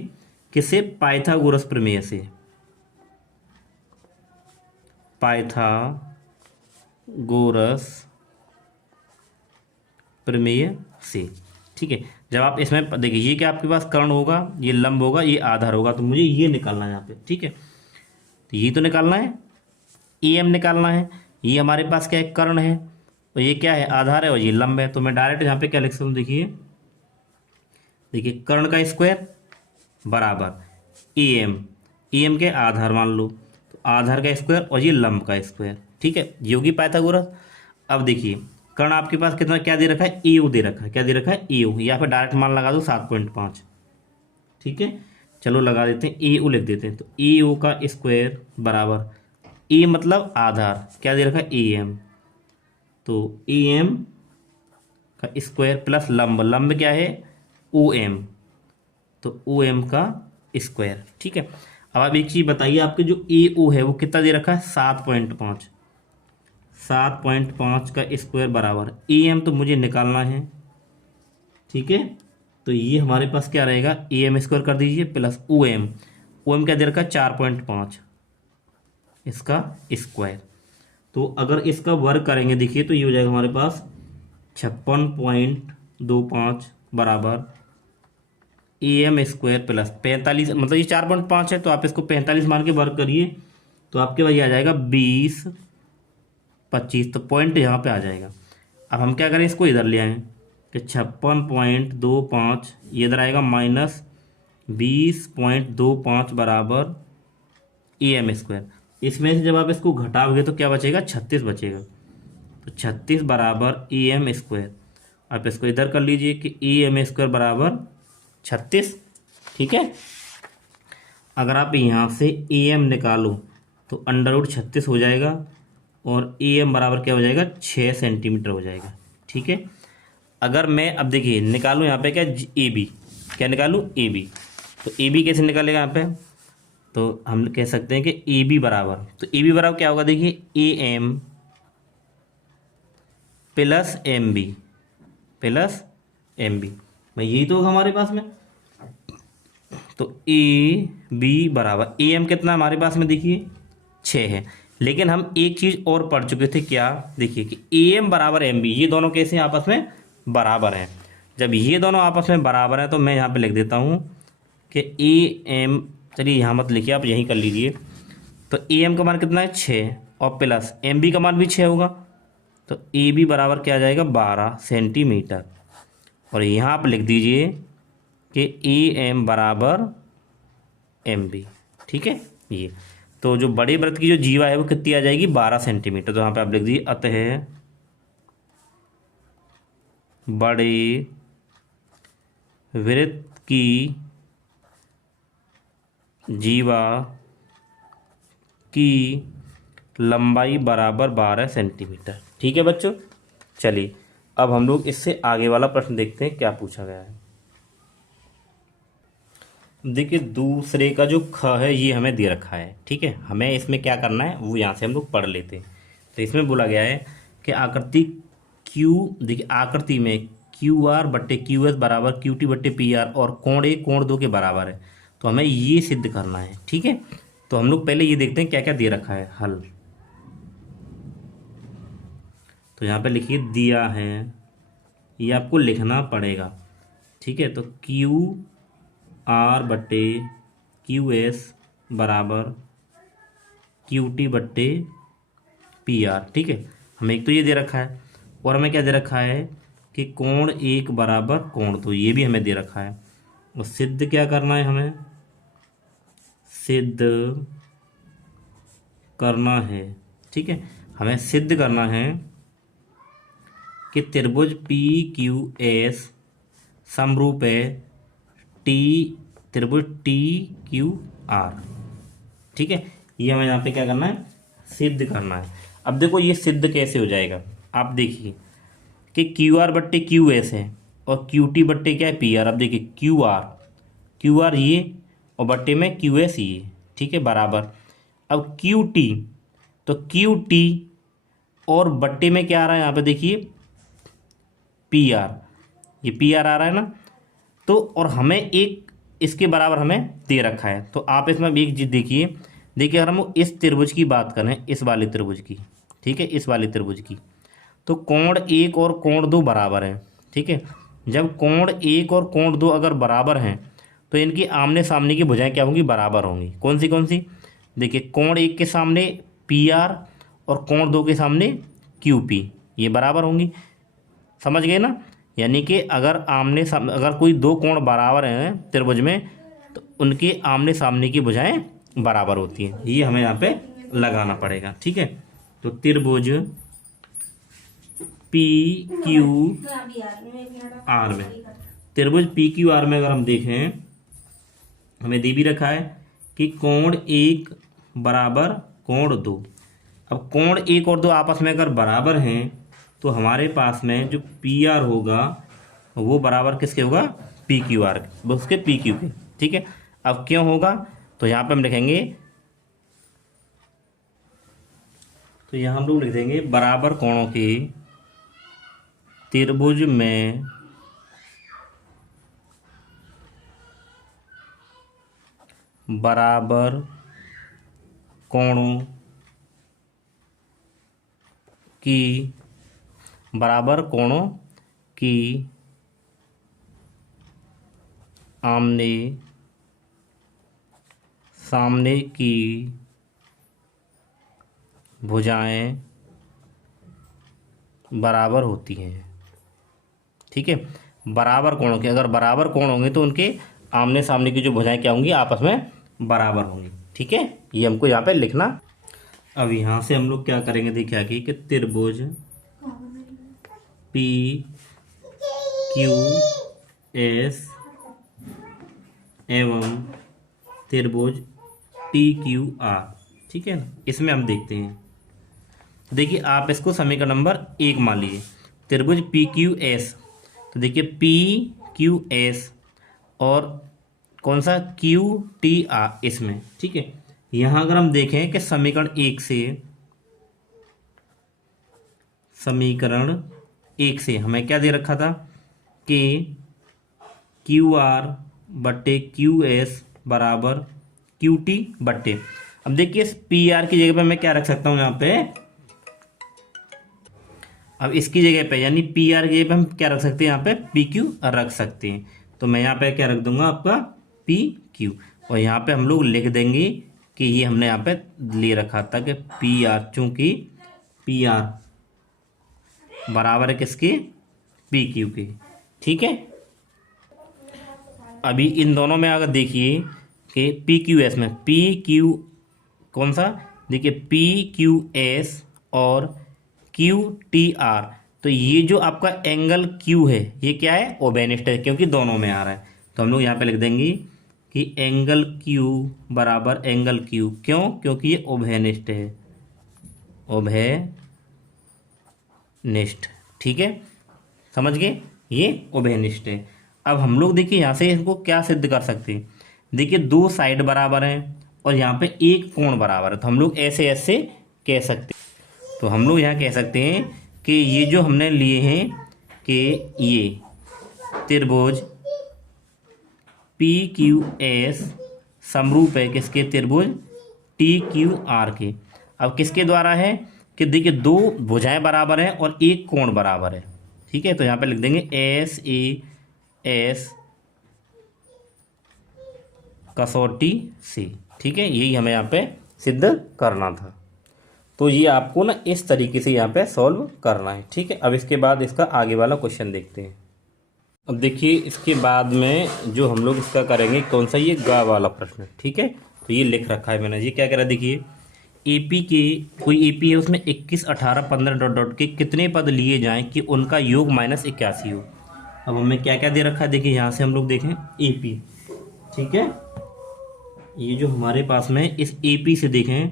किससे? पाइथागोरस प्रमेय से। पाइथागोरस प्रमेय से। ठीक है। जब आप इसमें देखिए, ये क्या आपके पास कर्ण होगा, ये लंब होगा, ये आधार होगा, तो मुझे ये निकालना है यहाँ पे। ठीक है, तो ये तो निकालना है, ई एम निकालना है। ये हमारे पास क्या है, कर्ण है, और ये क्या है, आधार है, और ये लंब है। तो मैं डायरेक्ट यहाँ पे क्या लिख सकता हूँ, देखिए देखिए, कर्ण का स्क्वायर बराबर ई एम, ई एम के आधार मान लो, तो आधार का स्क्वायर और ये लंब का स्क्वायर। ठीक है, ये होगी पाइथागोरस। अब देखिए, कर्ण आपके पास कितना क्या दे रखा है, ए यू दे रखा है। क्या दे रखा है, ए यू। यहाँ पे डायरेक्ट मान लगा दो 7.5। ठीक है, चलो लगा देते हैं, ए यू लिख देते हैं। तो ए यू का स्क्वायर बराबर, ए मतलब आधार, क्या दे रखा है, ए एम, तो ए एम का स्क्वायर प्लस लंब, लंब क्या है, ओ एम, तो ओ एम का स्क्वायर। ठीक है, अब आप एक चीज़ बताइए, आपके जो ए ओ है वो कितना दे रखा है, 7.5। 7.5 का स्क्वायर बराबर ए एम, तो मुझे निकालना है। ठीक है, तो ये हमारे पास क्या रहेगा, ए एम स्क्वायर कर दीजिए plus O M, O M क्या दे रखा है, 4.5, इसका स्क्वायर। तो अगर इसका वर्ग करेंगे, देखिए तो ये हो जाएगा हमारे पास 56.25 बराबर ए एम स्क्वायर प्लस 45, मतलब ये 4.5 है, तो आप इसको 45 मान के वर्ग करिए, तो आपके भाई आ जाएगा 20/25, तो पॉइंट यहाँ पे आ जाएगा। अब हम क्या करें, इसको इधर ले आएँ, कि 56.25 ये इधर आएगा माइनस 20.25 बराबर ए एम स्क्वायर। इसमें से जब आप इसको घटाओगे तो क्या बचेगा, 36 बचेगा। तो 36 बराबर ए एम स्क्वायर, आप इसको इधर कर लीजिए कि ए एम स्क्वायर बराबर 36। ठीक है, अगर आप यहाँ से ए एम निकालो तो अंडर रूट 36 हो जाएगा, और ए एम बराबर क्या हो जाएगा, 6 सेंटीमीटर हो जाएगा। ठीक है, अगर मैं अब देखिए निकालूँ यहाँ पे क्या, ए बी, क्या निकालूँ, ए बी, तो ए बी कैसे निकालेगा यहाँ पे, तो हम कह सकते हैं कि ए बी बराबर, तो ए बी बराबर क्या होगा, देखिए A M plus M B, plus M B, भाई यही तो होगा हमारे पास में। तो ए बी बराबर ए एम कितना हमारे पास में, देखिए 6 है। लेकिन हम एक चीज़ और पढ़ चुके थे, क्या, देखिए कि ए एम बराबर एम बी, ये दोनों कैसे आपस में बराबर हैं। जब ये दोनों आपस में बराबर हैं तो मैं यहाँ पे लिख देता हूँ कि ए एम, चलिए यहाँ मत लिखिए, आप यहीं कर लीजिए। तो ए एम का मान कितना है, 6, और प्लस एम बी का मान भी 6 होगा, तो ए बी बराबर क्या आ जाएगा, 12 सेंटीमीटर। और यहाँ आप लिख दीजिए कि ए एम बराबर एम बी। ठीक है, ये तो जो बड़े वृत्त की जो जीवा है वो कितनी आ जाएगी, 12 सेंटीमीटर। तो यहाँ पे आप लिख दीजिए, अतः बड़े वृत्त की जीवा की लंबाई बराबर 12 सेंटीमीटर। ठीक है बच्चों, चलिए अब हम लोग इससे आगे वाला प्रश्न देखते हैं क्या पूछा गया है। देखिए दूसरे का जो ख है ये हमें दे रखा है। ठीक है, हमें इसमें क्या करना है वो यहाँ से हम लोग पढ़ लेते हैं। तो इसमें बोला गया है कि आकृति क्यू, देखिए आकृति में क्यू आर बट्टे क्यू एस बराबर क्यू टी बट्टे पी आर, और कोण ए कोण दो के बराबर है। तो हमें ये सिद्ध करना है। ठीक है, तो हम लोग पहले ये देखते हैं क्या क्या दे रखा है हल। तो यहाँ पे लिखिए दिया है, ये आपको लिखना पड़ेगा। ठीक है, तो क्यू आर बट्टे क्यू एस बराबर क्यू टी बट्टे पी आर। ठीक है, हमें एक तो ये दे रखा है, और हमें क्या दे रखा है कि कोण एक बराबर कोण दो, ये भी हमें दे रखा है। और सिद्ध क्या करना है, हमें सिद्ध करना है। ठीक है, हमें सिद्ध करना है कि त्रिभुज पी क्यू एस समरूप है टी त्रिभुज टी क्यू आर। ठीक है, ये हमें यहाँ पे क्या करना है, सिद्ध करना है। अब देखो ये सिद्ध कैसे हो जाएगा, आप देखिए कि क्यू आर बट्टे क्यू एस है, और क्यू टी बट्टे क्या है, पी आर। अब देखिए क्यू आर ये, और बट्टे में क्यू एस ये। ठीक है, बराबर अब क्यू टी, तो क्यू टी और बट्टे में क्या आ रहा है, यहाँ पे देखिए पी आर, ये पी आर आ रहा है ना। तो और हमें एक इसके बराबर हमें दे रखा है। तो आप इसमें एक चीज देखिए, अगर हम इस त्रिभुज की बात करें, इस वाले त्रिभुज की, ठीक है, इस वाले त्रिभुज की, तो कोण एक और कोण दो बराबर है। ठीक है, जब कोण 1 और कोण 2 अगर बराबर हैं तो इनकी आमने सामने की भुजाएं क्या होंगी, बराबर होंगी। कौन सी? देखिए, कोण 1 के सामने पी आर और कोण 2 के सामने क्यू पी, ये बराबर होंगी। समझ गए ना? यानी कि अगर आमने सामने अगर कोई दो कोण बराबर हैं त्रिभुज में तो उनके आमने सामने की भुजाएं बराबर होती हैं। ये हमें यहाँ पे लगाना पड़ेगा, ठीक है। तो त्रिभुज पी क्यू आर में, त्रिभुज पी क्यू आर में अगर हम देखें, हमें दे भी रखा है कि कोण 1 बराबर कोण 2। अब कोण 1 और 2 आपस में अगर बराबर हैं तो हमारे पास में जो पी आर होगा वो बराबर किसके होगा, पी क्यू आर, उसके पी क्यू के, ठीक है। अब क्यों होगा, तो यहाँ पे हम लिखेंगे, तो यहाँ हम लोग लिख देंगे बराबर कोणों के त्रिभुज में बराबर कोणों की आमने सामने की भुजाएं बराबर होती हैं, ठीक है। बराबर कोणों के, अगर बराबर कोण होंगे तो उनके आमने सामने की जो भुजाएं क्या होंगी, आपस में बराबर होंगी, ठीक है। ये हमको यहाँ पे लिखना। अब यहाँ से हम लोग क्या करेंगे, देखिए आगे कि त्रिभुज पी क्यू एस एवं त्रिभुज टी क्यू आर, ठीक है ना। इसमें हम देखते हैं, देखिए आप इसको समीकरण नंबर 1 मान लीजिए, त्रिभुज पी क्यू एस। तो देखिए पी क्यू एस और कौन सा क्यू टी आर इसमें, ठीक है। यहाँ अगर हम देखें कि समीकरण 1 से हमें क्या दे रखा था कि क्यू आर बट्टे क्यू एस बराबर क्यू टी बट्टे, अब देखिए इस पी आर की जगह पे मैं क्या रख सकता हूँ यहाँ पे, अब इसकी जगह पे यानी पी आर की जगह पे हम क्या रख सकते हैं, यहाँ पे पी क्यू रख सकते हैं। तो मैं यहाँ पे क्या रख दूंगा, आपका पी क्यू, और यहाँ पे हम लोग लिख देंगे कि ये हमने यहाँ पे ले रखा था कि पी आर, चूंकि पी आर बराबर है किसके, पी क्यू के, ठीक है। अभी इन दोनों में अगर देखिए कि पी क्यू एस में पी क्यू कौन सा, देखिए पी क्यू एस और क्यू टी आर, तो ये जो आपका एंगल क्यू है ये क्या है, ओबेनिस्ट है, क्योंकि दोनों में आ रहा है। तो हम लोग यहाँ पे लिख देंगे कि एंगल क्यू बराबर एंगल क्यू, क्यों, क्योंकि ये ओबेनिस्ट है, ओबेनिस्ट, ठीक है, समझ गए, ये ओबेनिस्ट है। अब हम लोग देखिए यहाँ से इसको क्या सिद्ध कर सकते हैं, देखिए दो साइड बराबर हैं और यहाँ पे एक कोण बराबर है, तो हम लोग ऐसे कह सकते हैं। तो हम लोग यहाँ कह सकते हैं कि ये जो हमने लिए हैं कि ये त्रिभुज पी क्यू एस समरूप है किसके, त्रिभुज टी क्यू आर के। अब किसके द्वारा है कि देखिए दो भुजाएं बराबर हैं और एक कोण बराबर है, ठीक है। तो यहाँ पे लिख देंगे एस ए एस कसौटी से, ठीक है। यही हमें यहाँ पे सिद्ध करना था। तो ये आपको ना इस तरीके से यहाँ पे सॉल्व करना है, ठीक है। अब इसके बाद इसका आगे वाला क्वेश्चन देखते हैं। अब देखिए इसके बाद में जो हम लोग इसका करेंगे कौन सा, ये गा वाला प्रश्न, ठीक है। तो ये लिख रखा है मैंने, ये क्या कह रहा है, देखिए एपी के कोई एपी है, उसमें 21, 18, 15 डॉट डॉट के कितने पद लिए जाएं कि उनका योग -81 हो। अब हमें क्या क्या दे रखा है, देखिए यहाँ से हम लोग देखें एपी, ठीक है। ये जो हमारे पास में इस एपी से देखें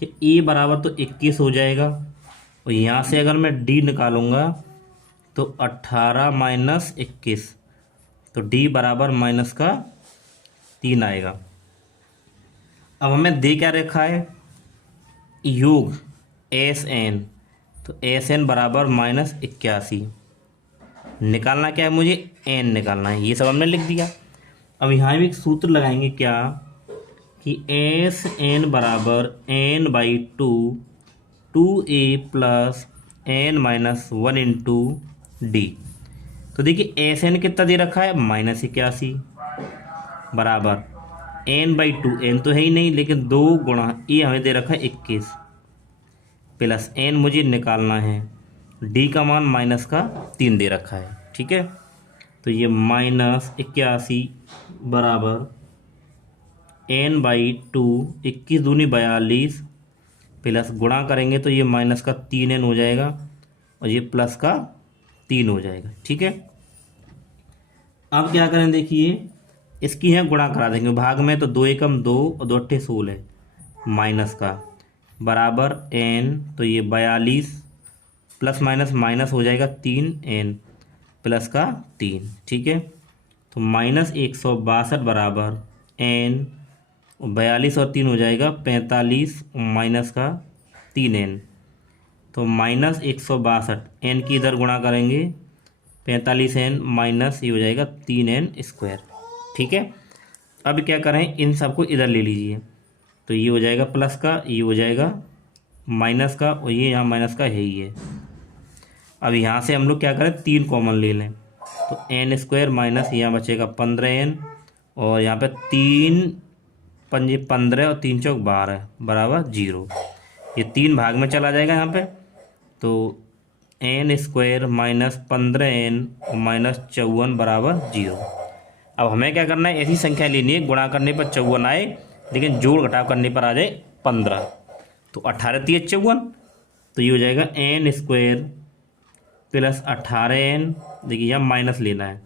कि ए बराबर तो 21 हो जाएगा, और यहाँ से अगर मैं डी निकालूंगा तो 18 - 21, तो डी बराबर -3 आएगा। अब हमें दे क्या रखा है, योग एस एन, तो एस एन बराबर -81, निकालना क्या है मुझे, एन निकालना है, ये सब हमने लिख दिया। अब यहाँ भी एक सूत्र लगाएंगे क्या कि एस एन बराबर n/2 2a + n - 1 × d। तो देखिए एस एन कितना दे रखा है -81 बराबर n/2, n तो है ही नहीं लेकिन 2 गुणा ये हमें दे रखा है 21 प्लस n मुझे निकालना है, d का मान -3 दे रखा है। ठीक है, तो ये -81 बराबर n/2, 21 दूनी 42 प्लस गुणा करेंगे तो ये -3n हो जाएगा और ये +3 हो जाएगा। ठीक है, अब क्या करें देखिए इसकी है गुणा करा देंगे भाग में, तो 2 एकम 2 और 2 अट्ठे 16 माइनस का बराबर n, तो ये 42 प्लस माइनस माइनस हो जाएगा 3n प्लस का 3। ठीक है, तो -162 बराबर n, 42 और 3 हो जाएगा 45 माइनस का 3n, तो -162 n की इधर गुणा करेंगे 45n माइनस ये हो जाएगा 3n²। ठीक है, अब क्या करें इन सबको इधर ले लीजिए, तो ये हो जाएगा प्लस का, ये हो जाएगा माइनस का और ये यहाँ माइनस का है ही है। अब यहाँ से हम लोग क्या करें 3 कॉमन ले लें, तो n² माइनस यहाँ बचेगा 15n और यहाँ पे 3 पंजे 15 और 3 चौक 12 बराबर 0। ये 3 भाग में चला जाएगा यहाँ पे, तो n² माइनस 15n -54 बराबर 0। अब हमें क्या करना है ऐसी संख्या लेनी है गुणा करने पर 54 आए लेकिन जोड़ घटाव करने पर आ जाए 15, तो 18 3 54, तो ये हो जाएगा n² प्लस 18n, देखिए यहाँ माइनस लेना है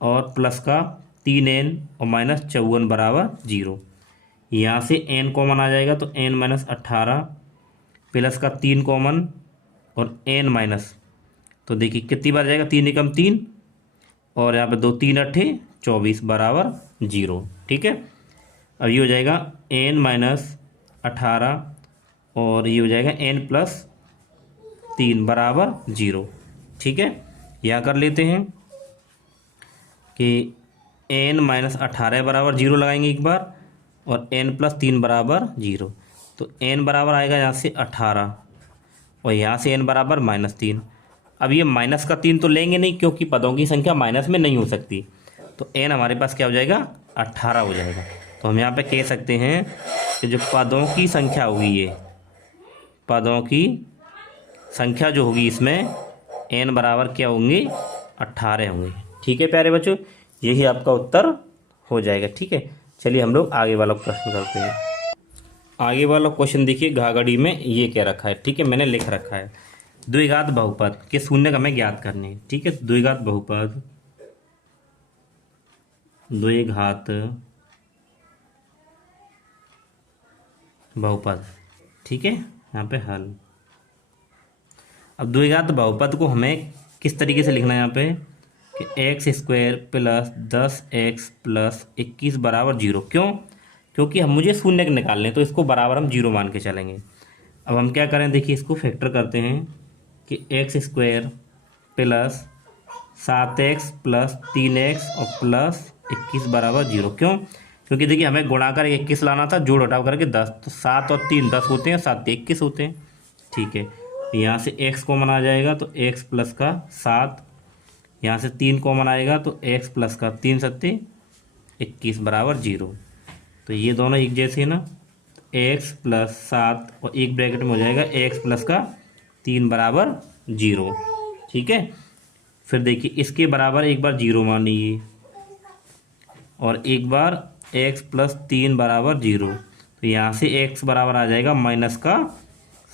और प्लस का 3n और -54 बराबर 0। यहाँ से n कॉमन आ जाएगा तो n -18 प्लस का 3 कॉमन और n माइनस, तो देखिए कितनी बार जाएगा 3 एकम 3 और यहाँ पे 2 3 अट्ठे 24 बराबर 0। ठीक है, अब ये हो जाएगा n -18 और ये हो जाएगा n + 3 बराबर 0। ठीक है, यहाँ कर लेते हैं कि n -18 बराबर 0 लगाएंगे एक बार और n + 3 बराबर 0, तो n बराबर आएगा यहाँ से 18 और यहाँ से n बराबर -3। अब ये माइनस का 3 तो लेंगे नहीं क्योंकि पदों की संख्या माइनस में नहीं हो सकती, तो n हमारे पास क्या हो जाएगा 18 हो जाएगा। तो हम यहाँ पे कह सकते हैं कि जो पदों की संख्या होगी, ये पदों की संख्या जो होगी इसमें n बराबर क्या होंगे 18 होंगे। ठीक है प्यारे बच्चों, यही आपका उत्तर हो जाएगा। ठीक है, चलिए हम लोग आगे वाला प्रश्न करते हैं। आगे वाला क्वेश्चन देखिए घाघड़ी में ये क्या रखा है। ठीक है, मैंने लिख रखा है द्विघात बहुपद के शून्य हमें ज्ञात करने हैं। ठीक है, द्विघात बहुपद, द्विघात बहुपद। ठीक है, यहाँ पे हल। अब द्विघात बहुपद को हमें किस तरीके से लिखना है यहाँ पे कि x² प्लस 10x प्लस 21 बराबर 0। क्यों? क्योंकि हम मुझे शून्य निकालने, तो इसको बराबर हम 0 मान के चलेंगे। अब हम क्या करें देखिए इसको फैक्टर करते हैं कि x² plus 7x plus 3x और प्लस 21 बराबर 0। क्यों? क्योंकि देखिए हमें गुणा कर 21 लाना था, जोड़ घटाव करके 10, तो 7 और 3 10 होते हैं, 7 21 होते हैं। ठीक है, यहाँ से x कॉमन आ जाएगा तो x प्लस का 7, यहाँ से 3 कॉमन आएगा तो x प्लस का 3 7 21 बराबर 0। तो ये दोनों एक जैसे हैं ना, x प्लस 7 और एक ब्रैकेट में हो जाएगा x प्लस का 3 बराबर 0। ठीक है, फिर देखिए इसके बराबर एक बार 0 मान लीजिए और एक बार x प्लस 3 बराबर 0, तो यहाँ से x बराबर आ जाएगा माइनस का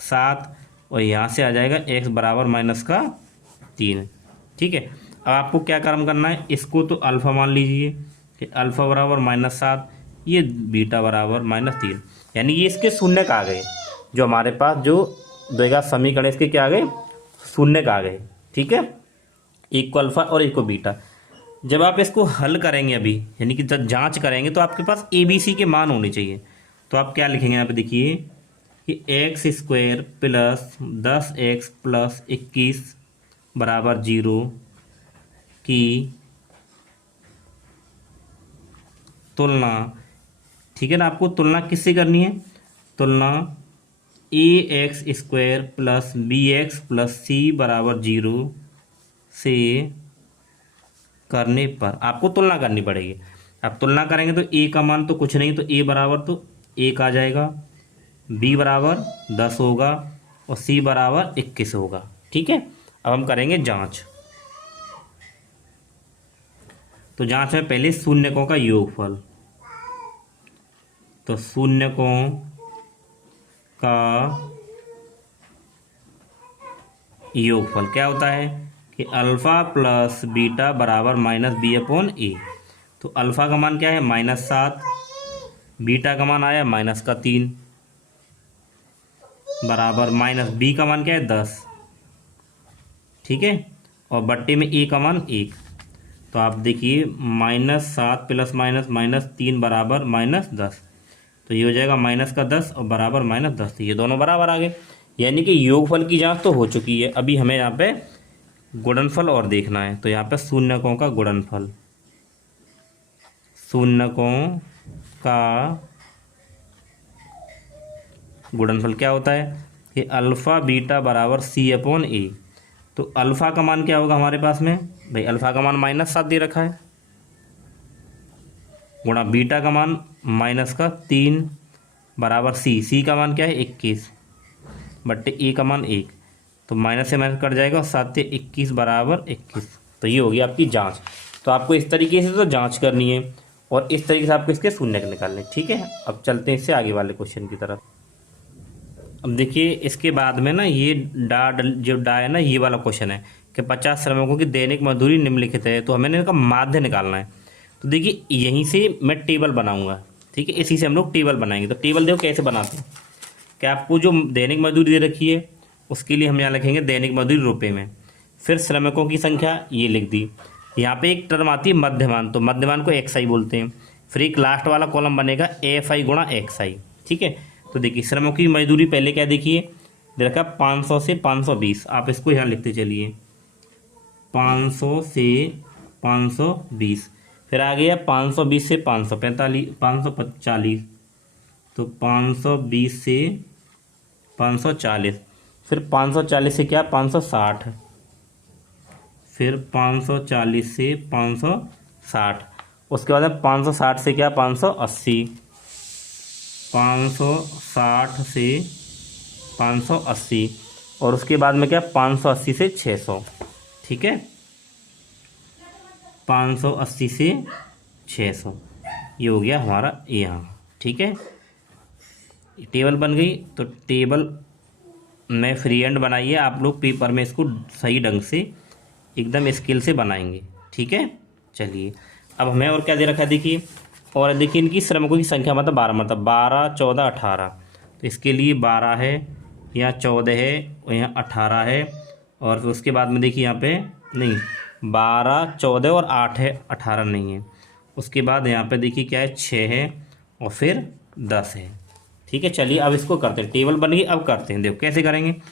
7 और यहाँ से आ जाएगा x बराबर माइनस का 3। ठीक है, अब आपको क्या काम करना है, इसको तो अल्फ़ा मान लीजिए कि अल्फ़ा बराबर -7, ये बीटा बराबर -3, यानी ये इसके शून्य का आ गए। जो हमारे पास जो द्विघात समीकरण इसके क्या आ गए, शून्य का आ गए। ठीक है, एक को अल्फ़ा और एक को बीटा। जब आप इसको हल करेंगे अभी, यानी कि जब जांच करेंगे, तो आपके पास ABC के मान होने चाहिए। तो आप क्या लिखेंगे यहाँ पे देखिए कि x² प्लस 10x प्लस 21 बराबर 0 की तुलना, ठीक है ना, आपको तुलना किससे करनी है, तुलना ax² plus bx plus c बराबर 0 से करने पर आपको तुलना करनी पड़ेगी। अब तुलना करेंगे तो ए का मान तो कुछ नहीं, तो ए बराबर तो 1 आ जाएगा, बी बराबर 10 होगा और सी बराबर 21 होगा। ठीक है, अब हम करेंगे जांच। तो जांच में पहले शून्यकों का योगफल, तो शून्यकों का योगफल क्या होता है कि अल्फ़ा प्लस बीटा बराबर माइनस बी अपॉन ए। तो अल्फ़ा का मान क्या है -7, बीटा का मान आया -3 बराबर माइनस बी का मान क्या है 10। ठीक है, और बट्टे में ए का मान 1। तो आप देखिए -7 प्लस -3 बराबर -10। तो ये हो जाएगा माइनस का 10 और बराबर -10। तो ये दोनों बराबर आ गए, यानी कि योगफल की जांच तो हो चुकी है। अभी हमें यहाँ पे गुणनफल और देखना है। तो यहाँ पे शून्यकों का गुणनफल, शून्यकों का गुणनफल क्या होता है कि अल्फ़ा बीटा बराबर सी अपॉन ए। तो अल्फ़ा का मान क्या होगा हमारे पास में भाई, अल्फ़ा का मान -7 दे रखा है, गुणा बीटा का मान -3 बराबर सी का मान क्या है 21 बट्टे ए का मान 1। तो माइनस से माइनस कट जाएगा और 7 से 21 बराबर 21। तो ये होगी आपकी जांच। तो आपको इस तरीके से तो जांच करनी है और इस तरीके से आपको इसके शून्य निकालने। ठीक है, अब चलते हैं इससे आगे वाले क्वेश्चन की तरफ। अब देखिए इसके बाद में ना ये जो डा है ना, ये वाला क्वेश्चन है कि 50 श्रमिकों की दैनिक मजदूरी निम्नलिखित है। तो हमें इनका माध्य निकालना है। तो देखिए यहीं से मैं टेबल बनाऊंगा। ठीक है, इसी से हम लोग टेबल बनाएंगे। तो टेबल देखो कैसे बनाते हैं कि आपको जो दैनिक मजदूरी दे रखी है उसके लिए हम यहाँ लिखेंगे दैनिक मजदूरी रुपये में, फिर श्रमिकों की संख्या ये लिख दी। यहाँ पे एक टर्म आती है मध्यमान, तो मध्यमान को एक्स आई बोलते हैं। फिर एक लास्ट वाला कॉलम बनेगा एफ आई गुणा एक्स आई। ठीक है, तो देखिए श्रमिकों की मजदूरी पहले क्या देखिए दे रखा 500 से 520। आप इसको यहाँ लिखते चलिए 500 से 520। फिर आ गया 520 से 540, तो 520 से 540। फिर 540 से क्या 560, फिर 540 से 560। उसके बाद 560 से क्या 580, 560 से 580। और उसके बाद में क्या 580 से 600। ठीक है, 580 से 600 ये हो गया हमारा यहाँ। ठीक है, टेबल बन गई। तो टेबल में फ्री हैंड बनाइए आप लोग, पेपर में इसको सही ढंग से एकदम स्केल से बनाएंगे। ठीक है, चलिए अब हमें और क्या दे रखा है देखिए, और देखिए इनकी श्रमिकों की संख्या मतलब 12, मतलब 12 14 18। तो इसके लिए 12 है, यहाँ 14 है और यहाँ 18 है। और फिर उसके बाद में देखिए यहाँ पे नहीं 12 14 और 8 है, 18 नहीं है। उसके बाद यहाँ पे देखिए क्या है 6 है और फिर 10 है। ठीक है, चलिए अब इसको करते हैं। टेबल बन गई, अब करते हैं। देखो कैसे करेंगे,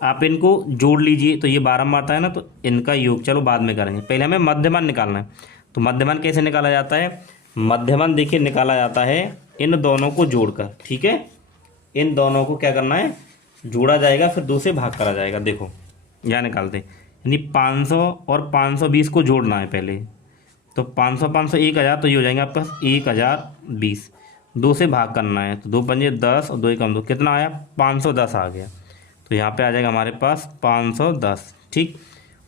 आप इनको जोड़ लीजिए। तो ये 12 में आता है ना, तो इनका योग चलो बाद में करेंगे, पहले हमें मध्यमान निकालना है। तो मध्यमान कैसे निकाला जाता है, मध्यमान देखिए निकाला जाता है इन दोनों को जोड़कर। ठीक है, इन दोनों को क्या करना है जोड़ा जाएगा, फिर 2 से भाग करा जाएगा। देखो यहाँ निकालते हैं, यानी 500 और 520 को जोड़ना है पहले। तो 500 500 1000, तो ये हो जाएंगे आपके पास 1020। 2 से भाग करना है, तो 2 पंजे 10 और 2 एकम 2, कितना आया 510 आ गया। तो यहाँ पे आ जाएगा हमारे पास 510। ठीक,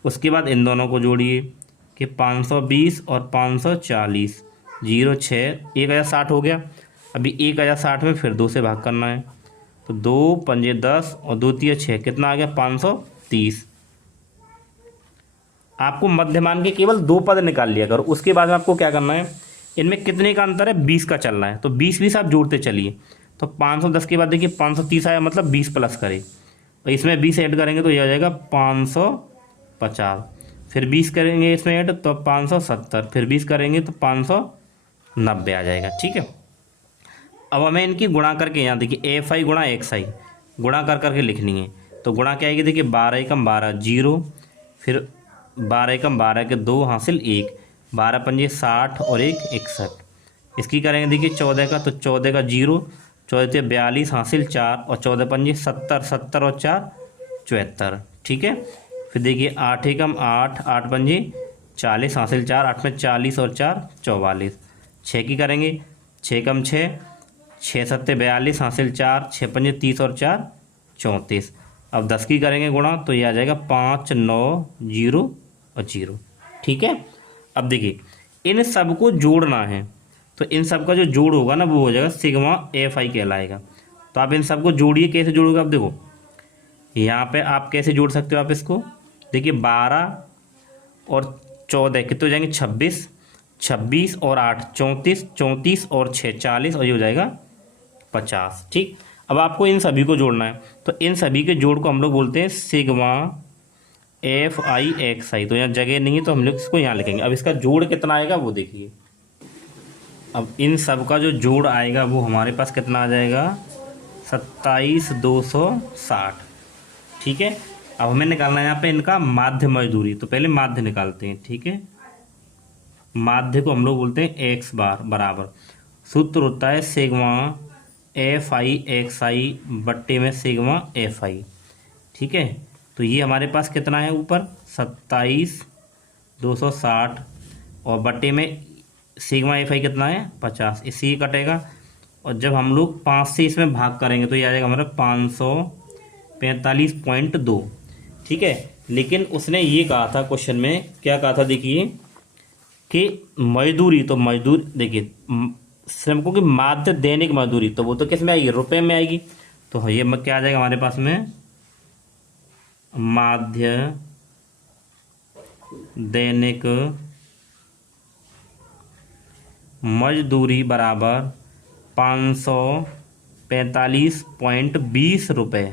उसके बाद इन दोनों को जोड़िए कि 520 और 540, 0 6 1060 हो गया। अभी 1060 में फिर 2 से भाग करना है, तो 2 पंजे 10 और 2 तिया 6, कितना आ गया 530। आपको मध्यमान के केवल 2 पद निकाल लिया करो। उसके बाद में आपको क्या करना है, इनमें कितने का अंतर है 20 का चलना है। तो 20 आप जोड़ते चलिए। तो 510 के बाद देखिए 530 आया, मतलब 20 प्लस करें, और इसमें 20 ऐड करेंगे तो ये आ जाएगा 550। फिर 20 करेंगे इसमें ऐड तो 570, फिर 20 करेंगे तो 590 आ जाएगा। ठीक है, अब हमें इनकी गुणा करके यहाँ देखिए एफ आई गुणा एक्स आई गुणा कर करके लिखनी है। तो गुणा क्या आएगी देखिए 12 एकम 12 0, फिर 12 एकम 12 के 2 हासिल 1, 12 पंजे 60 और 1 61। इसकी करेंगे देखिए 14 का, तो 14 का 0, 14 से 42 हासिल 4 और 14 पंजे 70, 70 और 4 74। ठीक है, फिर देखिए 8 एकम 8, 8 पंजे 40 हासिल 4, 8 में 40 और 4 44। 6 की करेंगे, 6 कम 6, 6 सत्ते 42 हासिल 4, 6 पंजे 30 और 4 34। अब 10 की करेंगे गुणा तो ये आ जाएगा 5 9 0 और 0। ठीक है। अब देखिए इन सब को जोड़ना है, तो इन सब का जो जोड़ होगा ना वो हो जाएगा सिग्मा एफ आई कहलाएगा। तो आप इन सब को जोड़िए, कैसे जोड़ोगे आप देखो यहाँ पे आप कैसे जोड़ सकते हो आप इसको। देखिए 12 और 14 कितने हो जाएंगे 26, 26 और 8 34, 34 और 6 40 और ये हो जाएगा 50। ठीक। अब आपको इन सभी को जोड़ना है, तो इन सभी के जोड़ को हम लोग बोलते हैं सिग्मा एफ आई एक्स आई। तो यहाँ जगह नहीं है तो हम लोग इसको यहाँ लिखेंगे। अब इसका जोड़ कितना आएगा वो देखिए। अब इन सब का जो जोड़ आएगा वो हमारे पास कितना आ जाएगा 27,260। ठीक है। अब हमें निकालना है यहाँ पे इनका माध्य मजदूरी, तो पहले माध्य निकालते हैं। ठीक है। माध्य को हम लोग बोलते हैं एक्स बार बराबर, सूत्र होता है सिग्मा एफ आई एक्स आई बट्टे में सिग्मा एफ आई। ठीक है। तो ये हमारे पास कितना है ऊपर 27,260 और बट्टे में सिग्मा एफ आई कितना है 50, इससे ये कटेगा। और जब हम लोग 5 से इसमें भाग करेंगे तो ये आ जाएगा हमारा 545.2। ठीक है। लेकिन उसने ये कहा था क्वेश्चन में, क्या कहा था देखिए कि मजदूरी, तो मजदूर देखिए श्रमिकों की माध्य दैनिक मजदूरी, तो वो तो किस में आएगी रुपए में आएगी। तो ये क्या आ जाएगा हमारे पास में माध्य दैनिक मजदूरी बराबर 545.20 रुपये।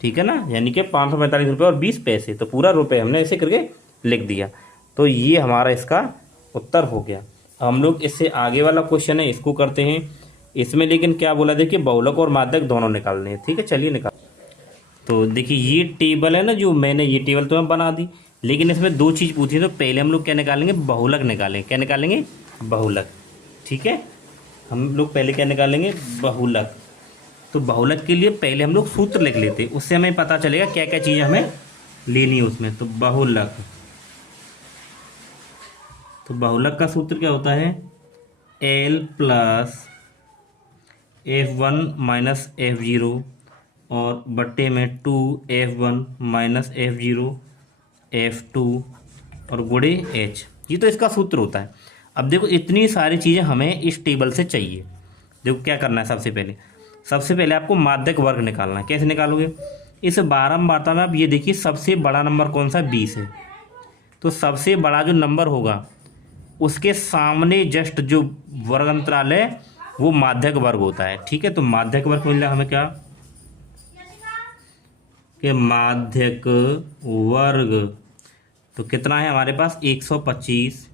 ठीक है ना, यानी कि 545 रुपये और 20 पैसे, तो पूरा रुपये हमने ऐसे करके लिख दिया। तो ये हमारा इसका उत्तर हो गया। हम लोग इससे आगे वाला क्वेश्चन है इसको करते हैं। इसमें लेकिन क्या बोला देखिए बहुलक और माध्यक दोनों निकालने हैं। ठीक है, चलिए निकाल। तो देखिए ये टेबल है ना, जो मैंने ये टेबल तो मैं बना दी, लेकिन इसमें दो चीज़ पूछी। तो पहले हम लोग क्या निकालेंगे बहुलक निकालेंगे। क्या निकालेंगे बहुलक। ठीक है, हम लोग पहले क्या निकालेंगे बहुलक। तो बहुलक के लिए पहले हम लोग सूत्र लिख लेते, उससे हमें पता चलेगा क्या क्या चीज़ें हमें लेनी है उसमें। तो बहुलक, तो बहुलक का सूत्र क्या होता है L plus F1 minus F0 और बट्टे में 2F1 माइनस F0 F2 और गुणे H। ये तो इसका सूत्र होता है। अब देखो इतनी सारी चीज़ें हमें इस टेबल से चाहिए। देखो क्या करना है, सबसे पहले आपको माध्यक वर्ग निकालना है। कैसे निकालोगे, इस बारंबारता में आप ये देखिए सबसे बड़ा नंबर कौन सा 20 है। तो सबसे बड़ा जो नंबर होगा उसके सामने जस्ट जो वर्ग अंतराल है वो माध्यक वर्ग होता है। ठीक है, तो माध्यक वर्ग मिल हमें क्या कि माध्यक वर्ग तो कितना है हमारे पास 125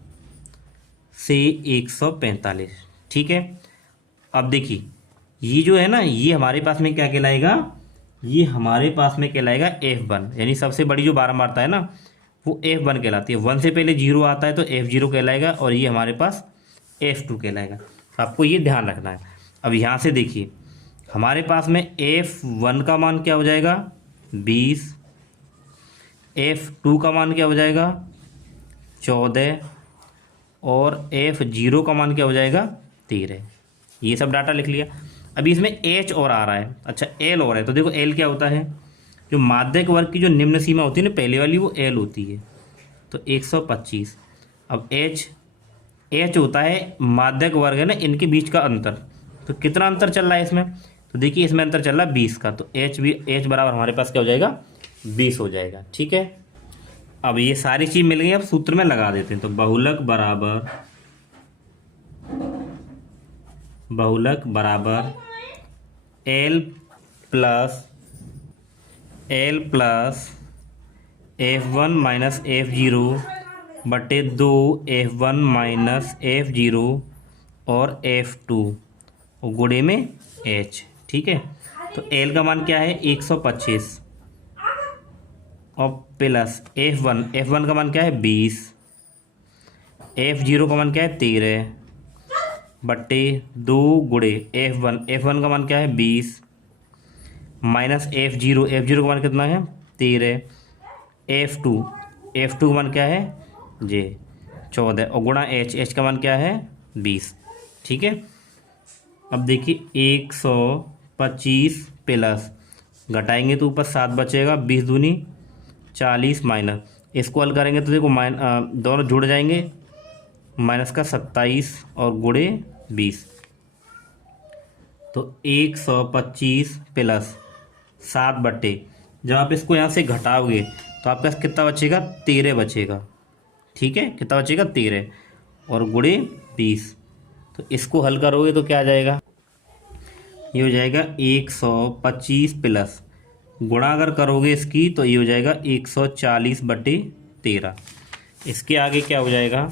से 145। ठीक है। अब देखिए ये जो है ना ये हमारे पास में क्या कहलाएगा, ये हमारे पास में कहलाएगा F1, यानी सबसे बड़ी जो बारंबारता है ना वो F1 कहलाती है। 1 से पहले 0 आता है तो F0 कहलाएगा और ये हमारे पास F2 कहलाएगा। तो आपको ये ध्यान रखना है। अब यहाँ से देखिए हमारे पास में F1 का मान क्या हो जाएगा 20, F2 का मान क्या हो जाएगा 14 और F0 का मान क्या हो जाएगा 13। ये सब डाटा लिख लिया। अभी इसमें H और आ रहा है, अच्छा L और है। तो देखो L क्या होता है, जो माध्यक वर्ग की जो निम्न सीमा होती है ना पहले वाली वो L होती है, तो 125। अब H होता है माध्यक वर्ग है ना इनके बीच का अंतर। तो कितना अंतर चल रहा है इसमें, तो देखिए इसमें अंतर चल रहा है 20 का, तो H बराबर हमारे पास क्या हो जाएगा 20 हो जाएगा। ठीक है। अब ये सारी चीज़ मिल गई, अब सूत्र में लगा देते हैं। तो बहुलक बराबर L plus F1 minus F0 बटे 2 F1 माइनस F0 और F2 और गुणे में H। ठीक है, तो L का मान क्या है 125 और प्लस F1 का मान क्या है 20, F0 का मान क्या है 13 बट्टे 2 गुणे F1 का मान क्या है 20 माइनस F0 का मान कितना है 13, F2 का मान क्या है जे 14 और गुणा एच, एच का मान क्या है 20। ठीक है, अब देखिए 125 प्लस, घटाएंगे तो ऊपर 7 बचेगा, 20 दूनी 40 माइनस, इसको हल करेंगे तो देखो दोनों जुड़ जाएंगे, माइनस का 27 और गुणे 20, तो 125 प्लस 7 जब आप इसको यहाँ से घटाओगे तो आपका कितना बचेगा 13 बचेगा। ठीक है, कितना बचेगा 13 और गुणे 20, तो इसको हल करोगे तो क्या आ जाएगा, ये हो जाएगा 125 प्लस, गुणा अगर करोगे इसकी तो ये हो जाएगा 140/13। इसके आगे क्या हो जाएगा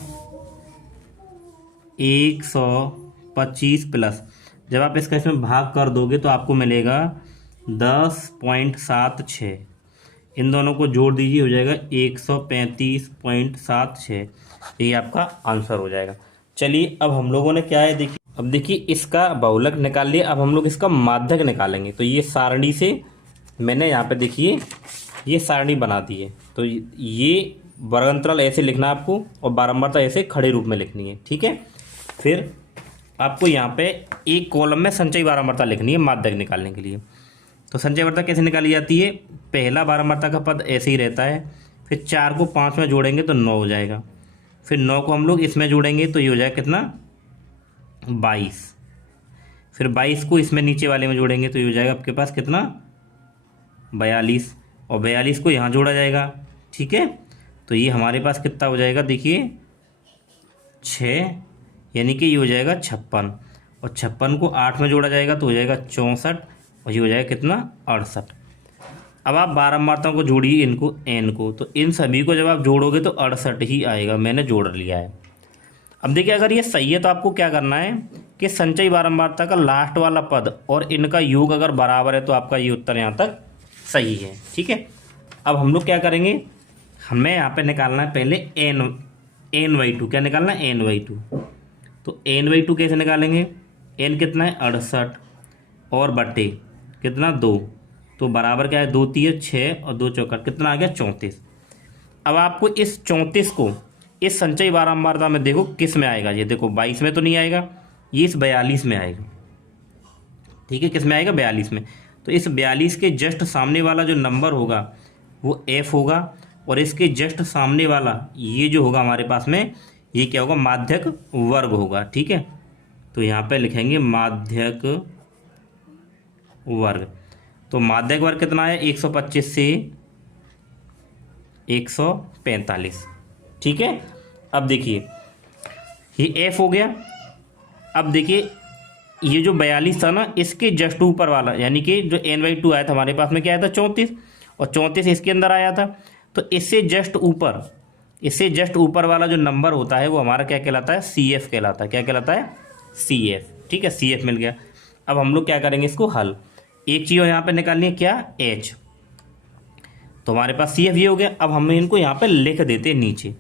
125 प्लस, जब आप इसका इसमें भाग कर दोगे तो आपको मिलेगा 10.76, इन दोनों को जोड़ दीजिए हो जाएगा 135.76, ये आपका आंसर हो जाएगा। चलिए अब हम लोगों ने क्या है देखिए, अब देखिए इसका बहुलक निकाल लिया, अब हम लोग इसका माध्यक निकालेंगे। तो ये सारणी से मैंने यहाँ पे देखिए ये सारणी बना दी है, तो ये वर्गंतराल ऐसे लिखना है आपको और बारंबारता ऐसे खड़े रूप में लिखनी है। ठीक है, फिर आपको यहाँ पे एक कॉलम में संचयी बारंबारता लिखनी है माध्यक निकालने के लिए। तो संचयी बारंबारता कैसे निकाली जाती है, पहला बारंबारता का पद ऐसे ही रहता है, फिर 4 को 5 में जोड़ेंगे तो 9 हो जाएगा, फिर 9 को हम लोग इसमें जोड़ेंगे तो ये हो जाएगा कितना 22, फिर 22 को इसमें नीचे वाले में जोड़ेंगे तो ये हो जाएगा आपके पास कितना 42, और 42 को यहाँ जोड़ा जाएगा। ठीक है, तो ये हमारे पास कितना हो जाएगा देखिए 6, यानी कि ये हो जाएगा 56, और 56 को 8 में जोड़ा जाएगा तो हो जाएगा 64, और ये हो जाएगा कितना 68। अब आप बारंबारताओं को जोड़िए इनको एन को, तो इन सभी को जब आप जोड़ोगे तो 68 ही आएगा, मैंने जोड़ लिया है। अब देखिए अगर ये सही है तो आपको क्या करना है कि संचयी बारंबारता का लास्ट वाला पद और इनका योग अगर बराबर है तो आपका ये उत्तर यहाँ तक सही है। ठीक है, अब हम लोग क्या करेंगे, हमें यहाँ पे निकालना है पहले n/2, क्या निकालना है n/2। तो n/2 कैसे निकालेंगे, n कितना है 68 और बटे कितना 2, तो बराबर क्या है 2 3 6 और 2 चौका कितना आ गया 34। अब आपको इस 34 को इस संचयी बारंबारता में देखो किस में आएगा, ये देखो 22 में तो नहीं आएगा, ये इस 42 में आएगा। ठीक है, किस में आएगा 42 में, तो इस 42 के जस्ट सामने वाला जो नंबर होगा वो f होगा, और इसके जस्ट सामने वाला ये जो होगा हमारे पास में ये क्या होगा माध्यक वर्ग होगा। ठीक है, तो यहाँ पे लिखेंगे माध्यक वर्ग, तो माध्यक वर्ग कितना है 125 से 145। ठीक है, अब देखिए ये f हो गया। अब देखिए ये जो 42 था ना इसके जस्ट ऊपर वाला, यानी कि जो n/2 आया था हमारे पास में क्या आया था 34, और 34 इसके अंदर आया था, तो इससे जस्ट ऊपर वाला जो नंबर होता है वो हमारा क्या कहलाता है CF कहलाता है। क्या कहलाता है CF। ठीक है, CF मिल गया। अब हम लोग क्या करेंगे इसको हल, एक चीज़ यहाँ पे निकालनी है क्या H, तो हमारे पास CF ये हो गया। अब हम इनको यहाँ पे लिख देते हैं नीचे। तो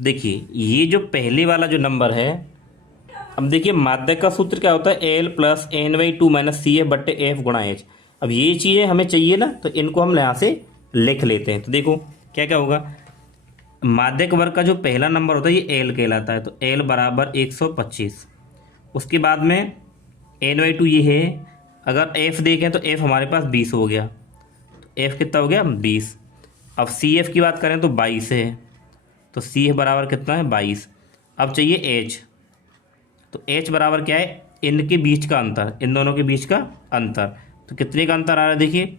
देखिए ये जो पहले वाला जो नंबर है, अब देखिए माध्यक का सूत्र क्या होता है L + n/2 - CF/F × H। अब ये चीज़ें हमें चाहिए ना, तो इनको हम यहाँ से लिख लेते हैं। तो देखो क्या क्या होगा, माध्यक वर्ग का जो पहला नंबर होता है ये L कहलाता है, तो L = 125। उसके बाद में n/2 ये है, अगर F देखें तो F हमारे पास 20 हो गया, तो F कितना हो गया 20। अब CF की बात करें तो 22 है, तो CF बराबर कितना है 22। अब चाहिए H, तो H बराबर क्या है इनके बीच का अंतर, इन दोनों के बीच का अंतर, तो कितने का अंतर आ रहा है देखिए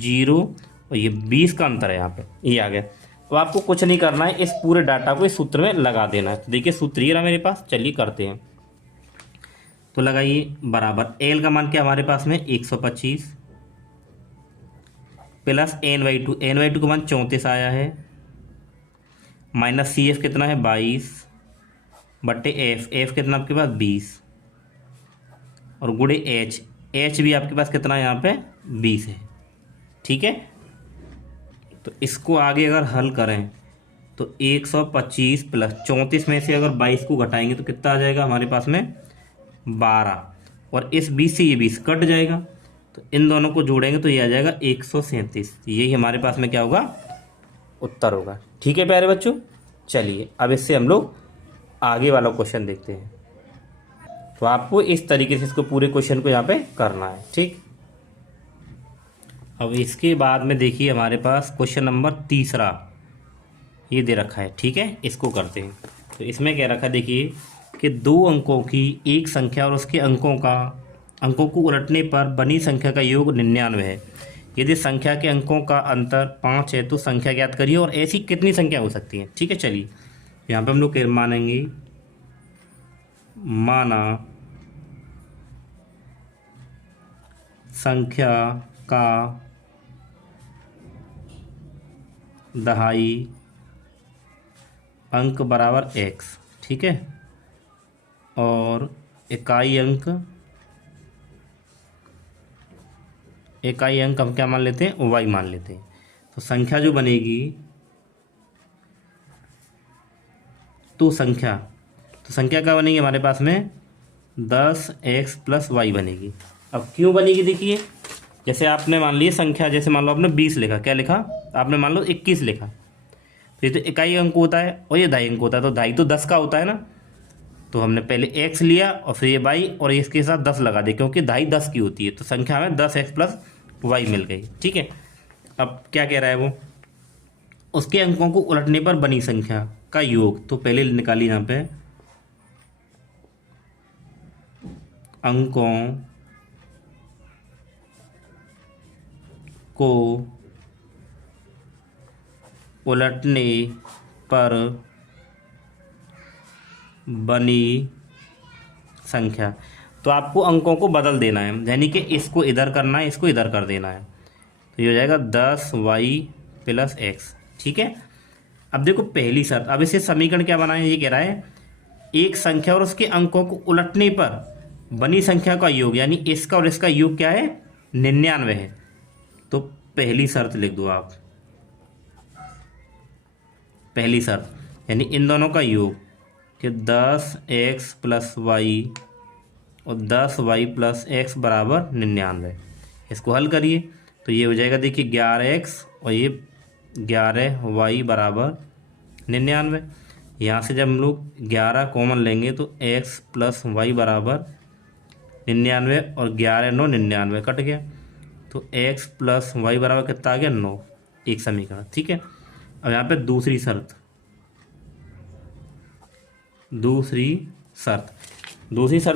0 और ये 20 का अंतर है यहाँ पे, ये आ गया। अब आपको कुछ नहीं करना है, इस पूरे डाटा को इस सूत्र में लगा देना है। तो देखिए सूत्र ये रहा मेरे पास, चलिए करते हैं। तो लगाइए बराबर L का मान क्या हमारे पास में 125 प्लस n/2 का मान 34 आया है, माइनस CF कितना है 22 बट्टे F कितना आपके पास 20, और गुणे H भी आपके पास कितना है यहाँ पे 20 है। ठीक है, तो इसको आगे अगर हल करें तो 125 प्लस 34 में से अगर 22 को घटाएंगे तो कितना आ जाएगा हमारे पास में 12, और इस 20 से ये 20 कट जाएगा, तो इन दोनों को जोड़ेंगे तो ये आ जाएगा 137। यही हमारे पास में क्या होगा उत्तर होगा। ठीक है प्यारे बच्चों, चलिए अब इससे हम लोग आगे वाला क्वेश्चन देखते हैं। तो आपको इस तरीके से इसको पूरे क्वेश्चन को यहाँ पे करना है, ठीक। अब इसके बाद में देखिए हमारे पास क्वेश्चन नंबर 3 ये दे रखा है, ठीक है। इसको करते हैं। तो इसमें क्या रखा है देखिए कि 2 अंकों की एक संख्या और उसके अंकों को उलटने पर बनी संख्या का योग 99 है। यदि संख्या के अंकों का अंतर 5 है तो संख्या ज्ञात करिए और ऐसी कितनी संख्या हो सकती है, ठीक है। चलिए यहाँ पे हम लोग मानेंगे, माना संख्या का दहाई अंक बराबर x, ठीक है, और इकाई अंक हम क्या मान लेते हैं, y मान लेते हैं। तो संख्या जो बनेगी तो संख्या क्या बनेगी हमारे पास में 10x + y बनेगी। अब क्यों बनेगी देखिए, जैसे आपने मान लिया संख्या, जैसे मान लो आपने 20 लिखा, क्या लिखा आपने, मान लो 21 लिखा, तो ये तो इकाई अंक होता है और ये दहाई अंक होता है। तो दहाई तो 10 का होता है ना, तो हमने पहले x लिया और फिर ये y और इसके साथ 10 लगा दे, क्योंकि दहाई 10 की होती है। तो संख्या हमें 10x + y मिल गई, ठीक है। अब क्या कह रहा है वो, उसके अंकों को उलटने पर बनी संख्या का योग। तो पहले निकालिए यहाँ पे अंकों को उलटने पर बनी संख्या। तो आपको अंकों को बदल देना है, यानी कि इसको इधर करना है, इसको इधर कर देना है। तो ये हो जाएगा 10y + x, ठीक है। अब देखो पहली शर्त, अब इसे समीकरण क्या बनाए, ये कह रहा है एक संख्या और उसके अंकों को उलटने पर बनी संख्या का योग, यानी इसका और इसका योग क्या है, 99 है। तो पहली शर्त लिख दो आप, पहली शर्त यानी इन दोनों का योग कि 10x + y और 10y + x बराबर 99। इसको हल करिए तो ये हो जाएगा देखिए 11x और ये 11y बराबर 99। यहाँ से जब हम लोग 11 कॉमन लेंगे तो x + y बराबर 99 और 11 9 99 कट गया। तो x + y बराबर कितना आ गया, 9, एक समीकरण, ठीक है। अब यहाँ पे दूसरी शर्त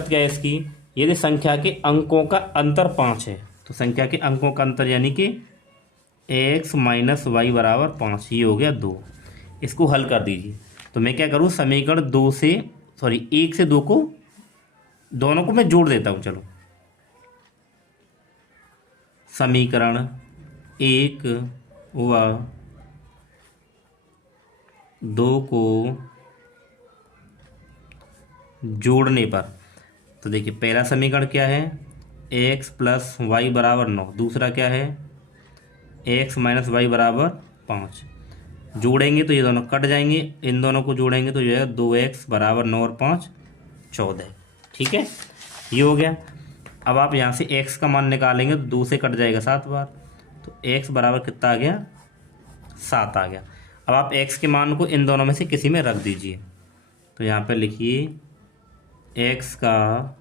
क्या है इसकी, यदि संख्या के अंकों का अंतर 5 है, तो संख्या के अंकों का अंतर यानी कि x - y बराबर 5, ये हो गया 2। इसको हल कर दीजिए। तो मैं क्या करूँ, समीकरण 1 से 2 को दोनों को मैं जोड़ देता हूँ। चलो समीकरण 1 व 2 को जोड़ने पर, तो देखिए पहला समीकरण क्या है, x + y बराबर 9, दूसरा क्या है x - y बराबर 5। जोड़ेंगे तो ये दोनों कट जाएंगे, इन दोनों को जोड़ेंगे तो ये 2x बराबर 9 और 5 14, ठीक है। ये हो गया। अब आप यहाँ से x का मान निकालेंगे तो 2 से कट जाएगा 7 बार, तो x बराबर कितना आ गया, 7 आ गया। अब आप x के मान को इन दोनों में से किसी में रख दीजिए। तो यहाँ पे लिखिए x का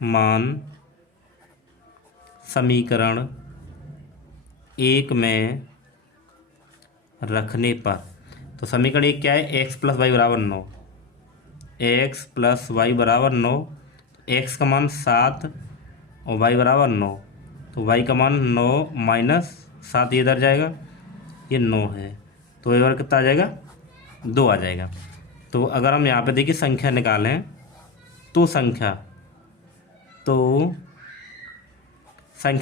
मान समीकरण 1 में रखने पर, तो समीकरण 1 क्या है, x + y बराबर 9, x + y बराबर 9, x का मान 7 और y बराबर 9, तो y का मान 9 - 7, ये इधर जाएगा, ये 9 है, तो ये बार कितना आ जाएगा, 2 आ जाएगा। तो अगर हम यहाँ पे देखिए संख्या निकालें तो संख्या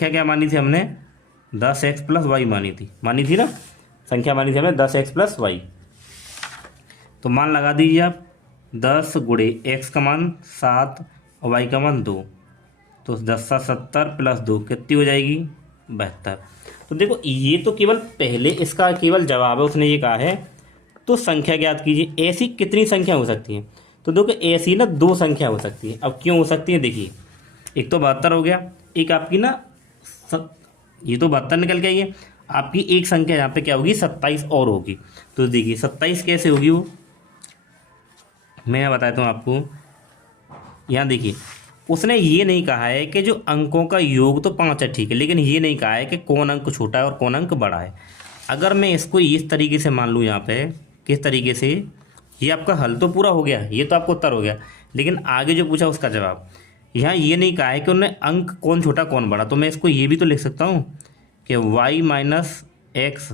क्या मानी थी हमने, 10x + y मानी थी ना, संख्या मानी थी हमने 10x + y। तो मान लगा दीजिए आप, 10 × x का मान 7 और y का मान 2, तो 10 × 70 + 2 कितनी हो जाएगी, 72। तो देखो ये तो केवल पहले इसका केवल जवाब है, उसने ये कहा है तो संख्या ज्ञात कीजिए। ऐसी कितनी संख्या हो सकती है, तो देखो ऐसी ना 2 संख्या हो सकती है। अब क्यों हो सकती है, देखिए एक तो 72 हो गया, एक आपकी ना ये तो 72 निकल के आई है, आपकी एक संख्या यहाँ पे क्या होगी, 27 और होगी। तो देखिए 27 कैसे होगी, वो मैं बताता हूँ आपको। यहाँ देखिए, उसने ये नहीं कहा है कि जो अंकों का योग तो 5 है, ठीक है, लेकिन ये नहीं कहा है कि कौन अंक छोटा है और कौन अंक बड़ा है। अगर मैं इसको इस तरीके से मान लूँ, यहाँ पे किस तरीके से, ये आपका हल तो पूरा हो गया, ये तो आपका उत्तर हो गया, लेकिन आगे जो पूछा उसका जवाब। यहाँ ये नहीं कहा है कि उन्होंने अंक कौन छोटा कौन बड़ा, तो मैं इसको ये भी तो लिख सकता हूँ कि y माइनस एक्स,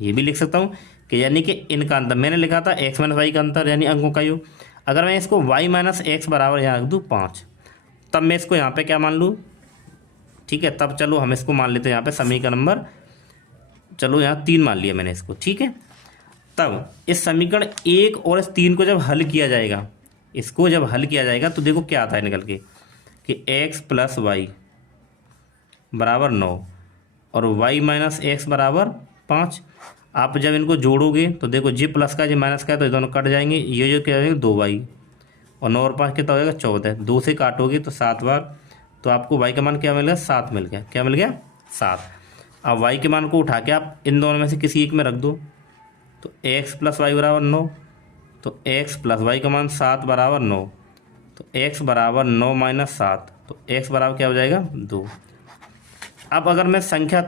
ये भी लिख सकता हूँ कि यानी कि इनका अंतर, मैंने लिखा था x माइनस वाई का अंतर यानी अंकों का योग। अगर मैं इसको y माइनस एक्स बराबर यहाँ रख दूँ 5, तब मैं इसको यहाँ पे क्या मान लूँ, ठीक है, तब चलो हम इसको मान लेते हैं यहाँ पे समीकरण नंबर, चलो यहाँ 3 मान लिया मैंने इसको, ठीक है। तब इस समीकरण 1 और इस 3 को जब हल किया जाएगा, इसको जब हल किया जाएगा तो देखो क्या आता है निकल के कि x प्लस वाई बराबर 9 और y माइनस एक्स बराबर 5। आप जब इनको जोड़ोगे तो देखो जी प्लस का जी माइनस का है तो ये दोनों कट जाएंगे, ये जो क्या हो जाएगा 2y और 9 और 5 कितना हो जाएगा 14, 2 से काटोगे तो 7 बार, तो आपको y का मान क्या मिल गया 7 मिल गया, क्या मिल गया 7। अब y के मान को उठा के आप इन दोनों में से किसी एक में रख दो, तो x प्लस वाई बराबर 9, तो x प्लस वाई का मान 7 बराबर 9, तो x बराबर 9 माइनस 7, तो x बराबर क्या हो जाएगा 2। अब अगर मैं संख्या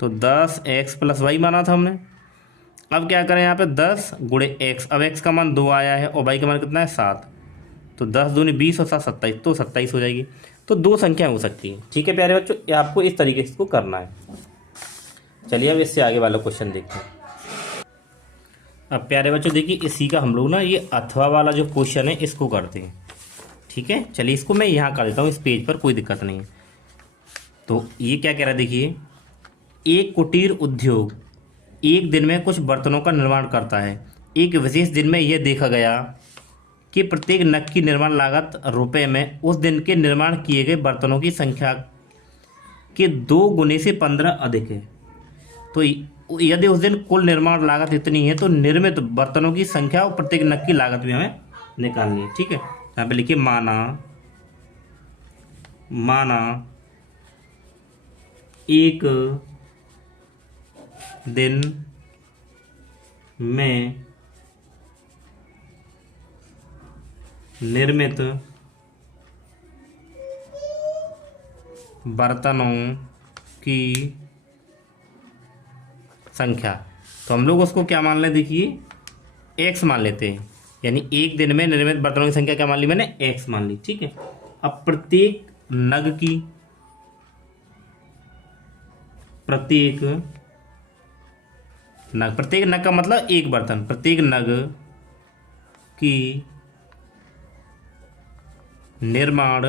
तो 10x प्लस वाई माना था हमने। अब क्या करें, यहाँ पे 10 गुणे x, अब x का मान 2 आया है और y का मान कितना है 7, तो 10 दूनी 20 और 7 27, तो 27 हो जाएगी। तो 2 संख्या हो सकती है, ठीक है प्यारे बच्चों, ये आपको इस तरीके से इसको करना है। चलिए अब इससे आगे वाला क्वेश्चन देखते हैं। अब प्यारे बच्चों देखिए, इसी का हम लोग ना ये अथवा वाला जो क्वेश्चन है इसको करते हैं, ठीक है। चलिए इसको मैं यहाँ कर देता हूँ इस पेज पर, कोई दिक्कत नहीं है। तो ये क्या कह रहा है देखिए, एक कुटीर उद्योग एक दिन में कुछ बर्तनों का निर्माण करता है। एक विशेष दिन में यह देखा गया कि प्रत्येक नग की निर्माण लागत रुपए में उस दिन के निर्माण किए गए बर्तनों की संख्या के 2 गुने से 15 अधिक है। तो यदि उस दिन कुल निर्माण लागत इतनी है तो निर्मित बर्तनों की संख्या और प्रत्येक नग की लागत भी हमें निकालनी है, ठीक है। यहाँ पे लिखिए माना एक दिन में निर्मित बर्तनों की संख्या, तो हम लोग उसको क्या मान लें, देखिए x मान लेते हैं, यानी एक दिन में निर्मित बर्तनों की संख्या क्या मान ली मैंने, x मान ली, ठीक है। अब प्रत्येक नग का मतलब एक बर्तन, प्रत्येक नग की निर्माण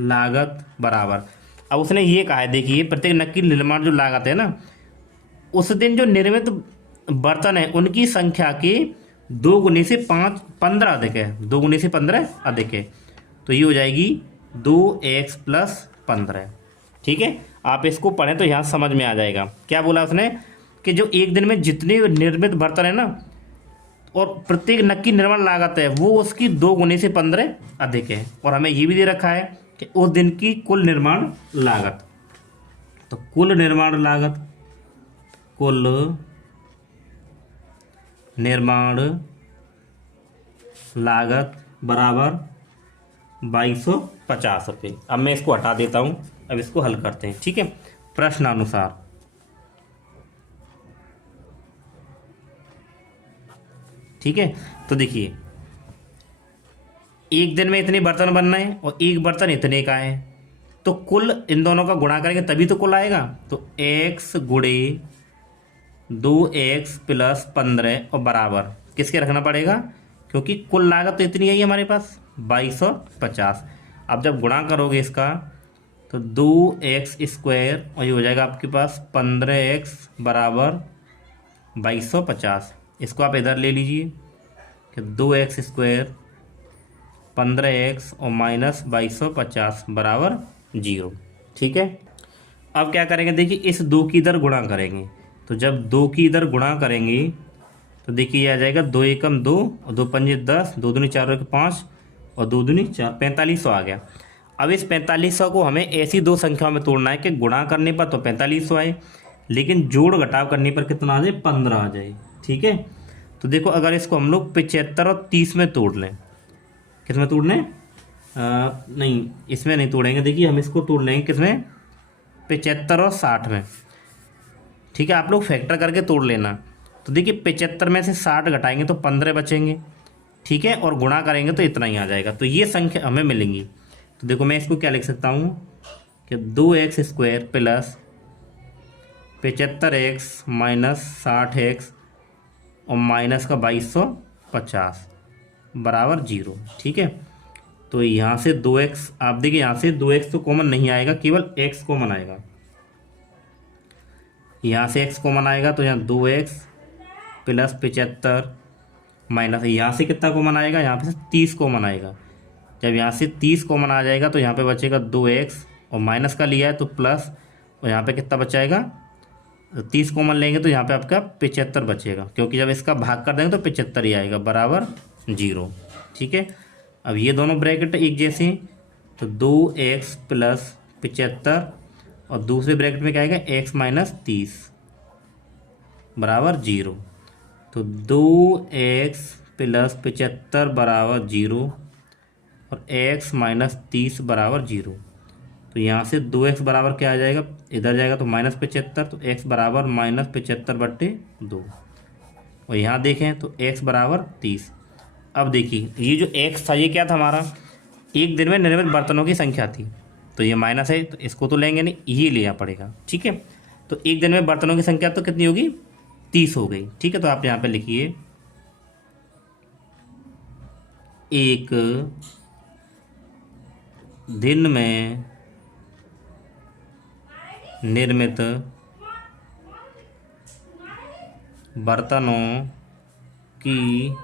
लागत बराबर। अब उसने ये कहा है देखिए, प्रत्येक नग की निर्माण जो लागत है ना, उस दिन जो निर्मित बर्तन है उनकी संख्या के 2 गुने से 15 अधिक है, 2 गुने से 15 अधिक है, तो ये हो जाएगी 2x प्लस 15, ठीक है। आप इसको पढ़ें तो यहाँ समझ में आ जाएगा। क्या बोला उसने कि जो एक दिन में जितने निर्मित बर्तन है ना और प्रत्येक नग की निर्माण लागत है वो उसकी 2 गुने से 15 अधिक है, और हमें ये भी दे रखा है कि उस दिन की कुल निर्माण लागत, तो कुल निर्माण लागत बराबर 2250 रुपये। अब मैं इसको हटा देता हूँ, अब इसको हल करते हैं, ठीक है, प्रश्नानुसार। ठीक है, तो देखिए एक दिन में इतने बर्तन बनना है और एक बर्तन इतने का है, तो कुल इन दोनों का गुणा करेंगे तभी तो कुल आएगा। तो x गुणे 2x प्लस 15 और बराबर किसके रखना पड़ेगा, क्योंकि कुल लागत तो इतनी है हमारे पास 2250। अब जब गुणा करोगे इसका तो 2x स्क्वायर और ये हो जाएगा आपके पास 15x बराबर 2250। इसको आप इधर ले लीजिए कि 2x स्क्वायर 15x और माइनस 2250 बराबर 0, ठीक है। अब क्या करेंगे देखिए, इस 2 की इधर गुणा करेंगे, तो जब 2 की इधर गुणा करेंगे तो देखिए ये आ जाएगा 2 एकम 2 और 2 पंजे 10, 2 दूनी 4 और 5 और 2 दूनी 4, 4500 आ गया। अब इस 4500 को हमें ऐसी 2 संख्याओं में तोड़ना है कि गुणा करने पर तो 4500 आए, लेकिन जोड़ घटाव करने पर कितना आ जाए, 15 आ जाए। ठीक है, तो देखो अगर इसको हम लोग 75 और 30 में तोड़ लें, किस में तोड़ लें, नहीं इसमें नहीं तोड़ेंगे, देखिए हम इसको तोड़ लेंगे किसमें, 75 और 60 में। ठीक है, आप लोग फैक्टर करके तोड़ लेना। तो देखिए 75 में से 60 घटाएंगे तो 15 बचेंगे। ठीक है, और गुणा करेंगे तो इतना ही आ जाएगा, तो ये संख्या हमें मिलेंगी। तो देखो मैं इसको क्या लिख सकता हूँ कि 2x² plus 75x minus 60x और माइनस का 2250 बराबर 0। ठीक है, तो यहाँ से 2x, आप देखिए यहाँ से 2x तो कॉमन नहीं आएगा, केवल x कॉमन आएगा। यहाँ से x कॉमन आएगा तो यहाँ 2x प्लस 75 माइनस, यहाँ से कितना कॉमन आएगा, यहाँ पे से 30 कॉमन आएगा। जब यहाँ से 30 कॉमन आ जाएगा तो यहाँ पे बचेगा 2x और माइनस का लिया है तो प्लस, और यहाँ पे कितना बचाएगा, 30 कॉमन लेंगे तो यहाँ पे आपका 75 बचेगा, क्योंकि जब इसका भाग कर देंगे तो 75 ही आएगा बराबर 0। ठीक है, अब ये दोनों ब्रैकेट एक जैसे हैं, तो 2x प्लस 75 और दूसरे ब्रैकेट में क्या आएगा, x माइनस 30 बराबर 0। तो 2x प्लस 75 बराबर 0 और x माइनस 30 बराबर 0। तो यहाँ से 2x बराबर क्या आ जाएगा, इधर जाएगा तो माइनस 75, तो x बराबर माइनस 75/2। और यहाँ देखें तो x बराबर 30। अब देखिए ये जो x था ये क्या था हमारा, एक दिन में निर्मित बर्तनों की संख्या थी, तो ये माइनस है तो इसको तो लेंगे नहीं, ये लेना पड़ेगा। ठीक है, तो एक दिन में बर्तनों की संख्या तो कितनी होगी, 30 हो गई। ठीक है, तो आप यहाँ पे लिखिए एक दिन में निर्मित बर्तनों की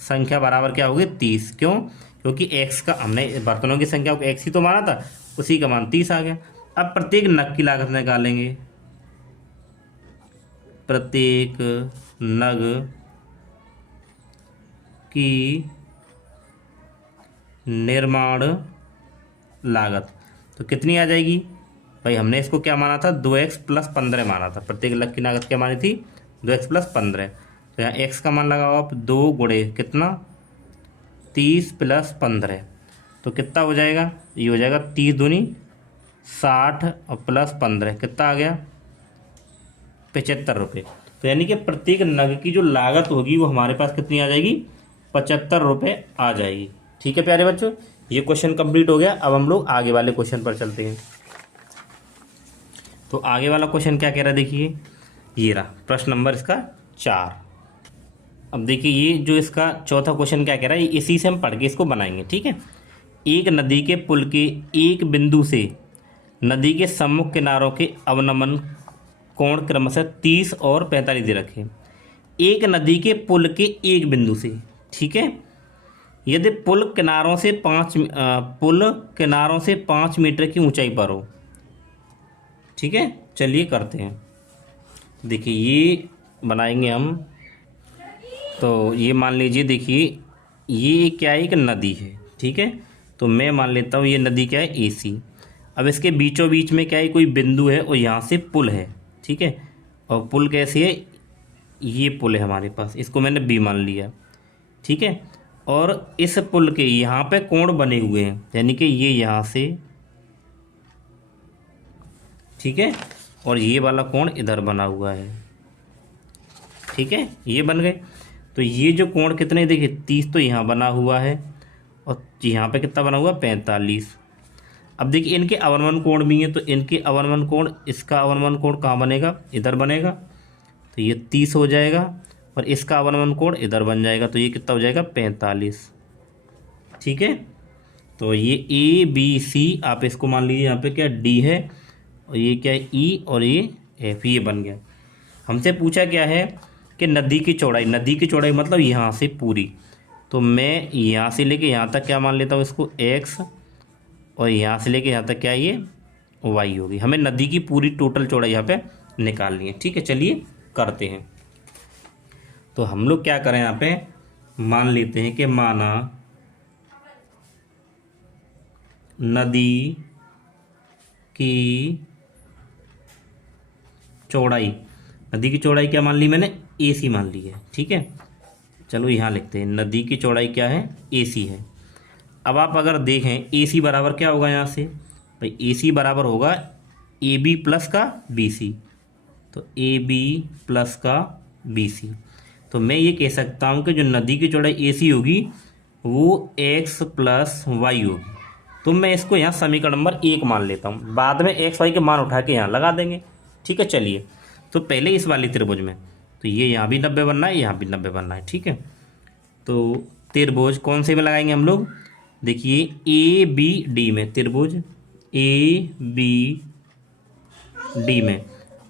संख्या बराबर क्या होगी, 30। क्यों, क्योंकि x का, हमने बर्तनों की संख्या को x ही तो माना था, उसी का मान 30 आ गया। अब प्रत्येक नग की लागत निकालेंगे, प्रत्येक नग की निर्माण लागत तो कितनी आ जाएगी भाई, हमने इसको क्या माना था, 2x प्लस 15 माना था। प्रत्येक नग की लागत क्या मानी थी, 2x प्लस 15। तो यहाँ x का मान लगाओ आप, 2 गुणे कितना, 30 प्लस 15, तो कितना हो जाएगा, ये हो जाएगा 30 दूनी 60 और प्लस 15 कितना आ गया, 75 रुपये। तो यानी कि प्रत्येक नग की जो लागत होगी वो हमारे पास कितनी आ जाएगी, 75 रुपये आ जाएगी। ठीक है प्यारे बच्चों, ये क्वेश्चन कंप्लीट हो गया। अब हम लोग आगे वाले क्वेश्चन पर चलते हैं। तो आगे वाला क्वेश्चन क्या कह रहा है, देखिए ये रहा प्रश्न नंबर इसका 4। अब देखिए ये जो इसका चौथा क्वेश्चन क्या कह रहा है, इसी से हम पढ़ के इसको बनाएंगे। ठीक है, एक नदी के पुल के एक बिंदु से नदी के सम्मुख किनारों के अवनमन कोण क्रमशः 30 और 45 दे रखे। एक नदी के पुल के एक बिंदु से, ठीक है, यदि पुल किनारों से 5 मीटर की ऊंचाई पर हो। ठीक है, चलिए करते हैं। देखिए ये बनाएंगे हम, तो ये मान लीजिए, देखिए ये क्या है, एक नदी है। ठीक है, तो मैं मान लेता हूँ ये नदी क्या है, AC। अब इसके बीचों बीच में क्या है, कोई बिंदु है और यहाँ से पुल है। ठीक है, और पुल कैसी है, ये पुल है हमारे पास, इसको मैंने B मान लिया। ठीक है, और इस पुल के यहाँ पे कोण बने हुए हैं, यानी कि ये यहाँ से, ठीक है, और ये वाला कोण इधर बना हुआ है। ठीक है, ये बन गए। तो ये जो कोण कितने, देखिए 30 तो यहाँ बना हुआ है और यहाँ पे कितना बना हुआ, 45। अब देखिए इनके अवनमन कोण भी हैं, तो इनके अवनमन कोण, इसका अवनमन कोण कहाँ बनेगा, इधर बनेगा, तो ये 30 हो जाएगा, और इसका अवनमन कोण इधर बन जाएगा, तो ये कितना हो जाएगा, 45। ठीक है, तो ये ABC आप इसको मान लीजिए, यहाँ पे क्या D है और ये क्या है E और ये F, ये बन गया। हमसे पूछा क्या है कि नदी की चौड़ाई मतलब यहाँ से पूरी, तो मैं यहाँ से लेके यहाँ तक क्या मान लेता हूँ इसको X, और यहाँ से लेके यहाँ तक क्या है, ये Y होगी। हमें नदी की पूरी टोटल चौड़ाई यहाँ पे निकालनी है। ठीक है, चलिए करते हैं। तो हम लोग क्या करें, यहाँ पे मान लेते हैं कि माना नदी की चौड़ाई, नदी की चौड़ाई क्या मान ली मैंने, ए सी मान ली है। ठीक है, चलो यहाँ लिखते हैं नदी की चौड़ाई क्या है, ए सी है। अब आप अगर देखें ए सी बराबर क्या होगा यहाँ से, भाई ए सी बराबर होगा ए बी प्लस का बी सी। तो ए बी प्लस का बी सी, तो मैं ये कह सकता हूँ कि जो नदी की चौड़ाई ए सी होगी वो एक्स प्लस वाई होगी। तो मैं इसको यहाँ समीकरण नंबर 1 मान लेता हूँ, बाद में एक्स वाई के मान उठा के यहाँ लगा देंगे। ठीक है, चलिए तो पहले इस वाली त्रिभुज में, तो ये यहाँ भी 90 बनना है, यहाँ भी 90 बनना है। ठीक है, तो त्रिभुज कौन से में लगाएंगे हम लोग, देखिए ए बी डी में, त्रिभुज ए बी डी में,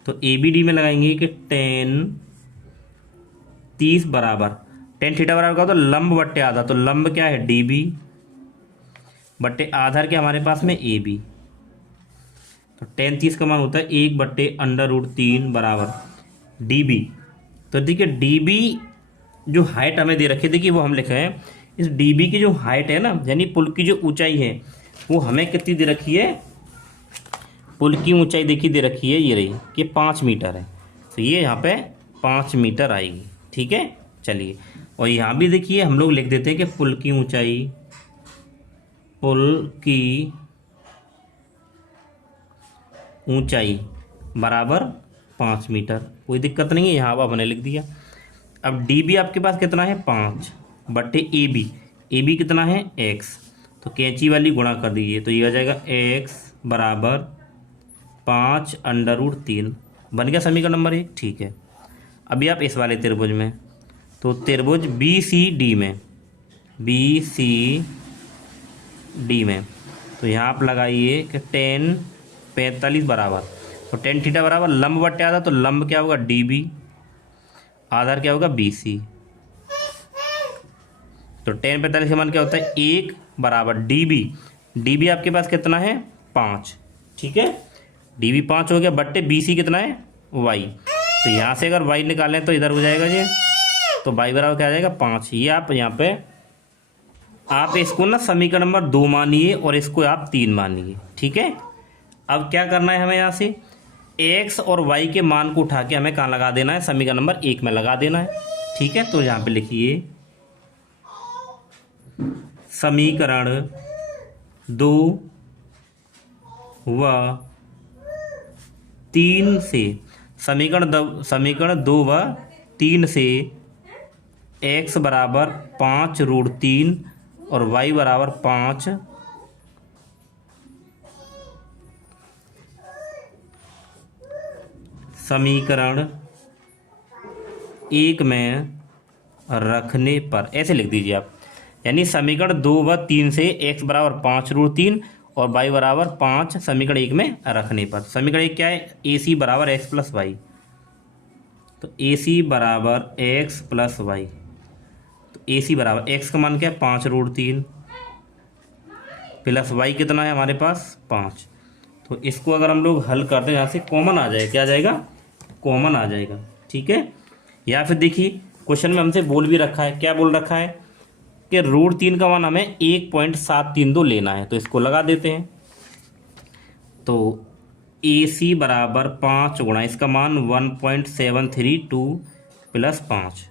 तो ए बी डी में लगाएंगे कि टेन 30 बराबर, टेन थीटा बराबर का तो लंब बट्टे आधा, तो लंब क्या है डी बी बट्टे आधार क्या हमारे पास में ए बी। तो टेन 30 का मान होता है 1/√3 बराबर डी बी। तो देखिए डी बी जो हाइट हमें दे रखी है, देखिए वो हम लिखे हैं, इस डी बी की जो हाइट है ना, यानी पुल की जो ऊंचाई है वो हमें कितनी दे रखी है, पुल की ऊंचाई देखिए दे रखी है ये रही कि 5 मीटर है। तो ये यहाँ पे 5 मीटर आएगी। ठीक है, चलिए और यहाँ भी देखिए हम लोग लिख देते हैं कि पुल की ऊंचाई, पुल की ऊंचाई बराबर 5 मीटर, कोई दिक्कत नहीं है, यहाँ अब हमने लिख दिया। अब डी बी आपके पास कितना है 5 बट्टे ए बी कितना है x, तो कैंची वाली गुणा कर दीजिए, तो ये आ जाएगा x बराबर 5/√3, बन गया समीकरण नंबर 1। ठीक है, अभी आप इस वाले त्रिभुज में, तो त्रिभुज बी सी डी में, तो यहाँ आप लगाइए कि टेन 45 बराबर, तो टेन थीटा बराबर लंब बट्टे आधा, तो लंब क्या होगा डी बी, आधार क्या होगा बी सी। तो टेन 45 का मान क्या होता है 1 बराबर डी बी आपके पास कितना है 5। ठीक है, डी बी 5 हो गया बट्टे बी सी कितना है वाई। तो यहाँ से अगर वाई निकालें तो इधर हो जाएगा ये, तो वाई बराबर क्या आ जाएगा 5। ये आप यहाँ पे आप इसको ना समीकरण नंबर 2 मानिए और इसको आप 3 मानिए। ठीक है, अब क्या करना है हमें, यहाँ से एक्स और वाई के मान को उठा के हमें कहाँ लगा देना है, समीकरण नंबर 1 में लगा देना है। ठीक है, तो यहाँ पे लिखिए समीकरण 2 व 3 से, समीकरण 2 व 3 से x बराबर 5√3 और y बराबर 5 समीकरण 1 में रखने पर, ऐसे लिख दीजिए आप, यानी समीकरण 2 व 3 से x बराबर 5√3 और y बराबर 5 समीकरण 1 में रखने पर। समीकरण 1 क्या है, ए सी बराबर x प्लस वाई, तो ए सी बराबर x प्लस वाई, तो ए सी बराबर x का मान क्या है 5√3 प्लस y कितना है हमारे पास 5। तो इसको अगर हम लोग हल करते हैं, यहाँ से कॉमन आ जाएगा, क्या आ जाएगा कॉमन आ जाएगा। ठीक है, या फिर देखिए क्वेश्चन में हमसे बोल भी रखा है, क्या बोल रखा है कि √3 का मान हमें 1.732 लेना है, तो इसको लगा देते हैं। तो ए सी बराबर 5 गुणा इसका मान 1.732 प्लस 5,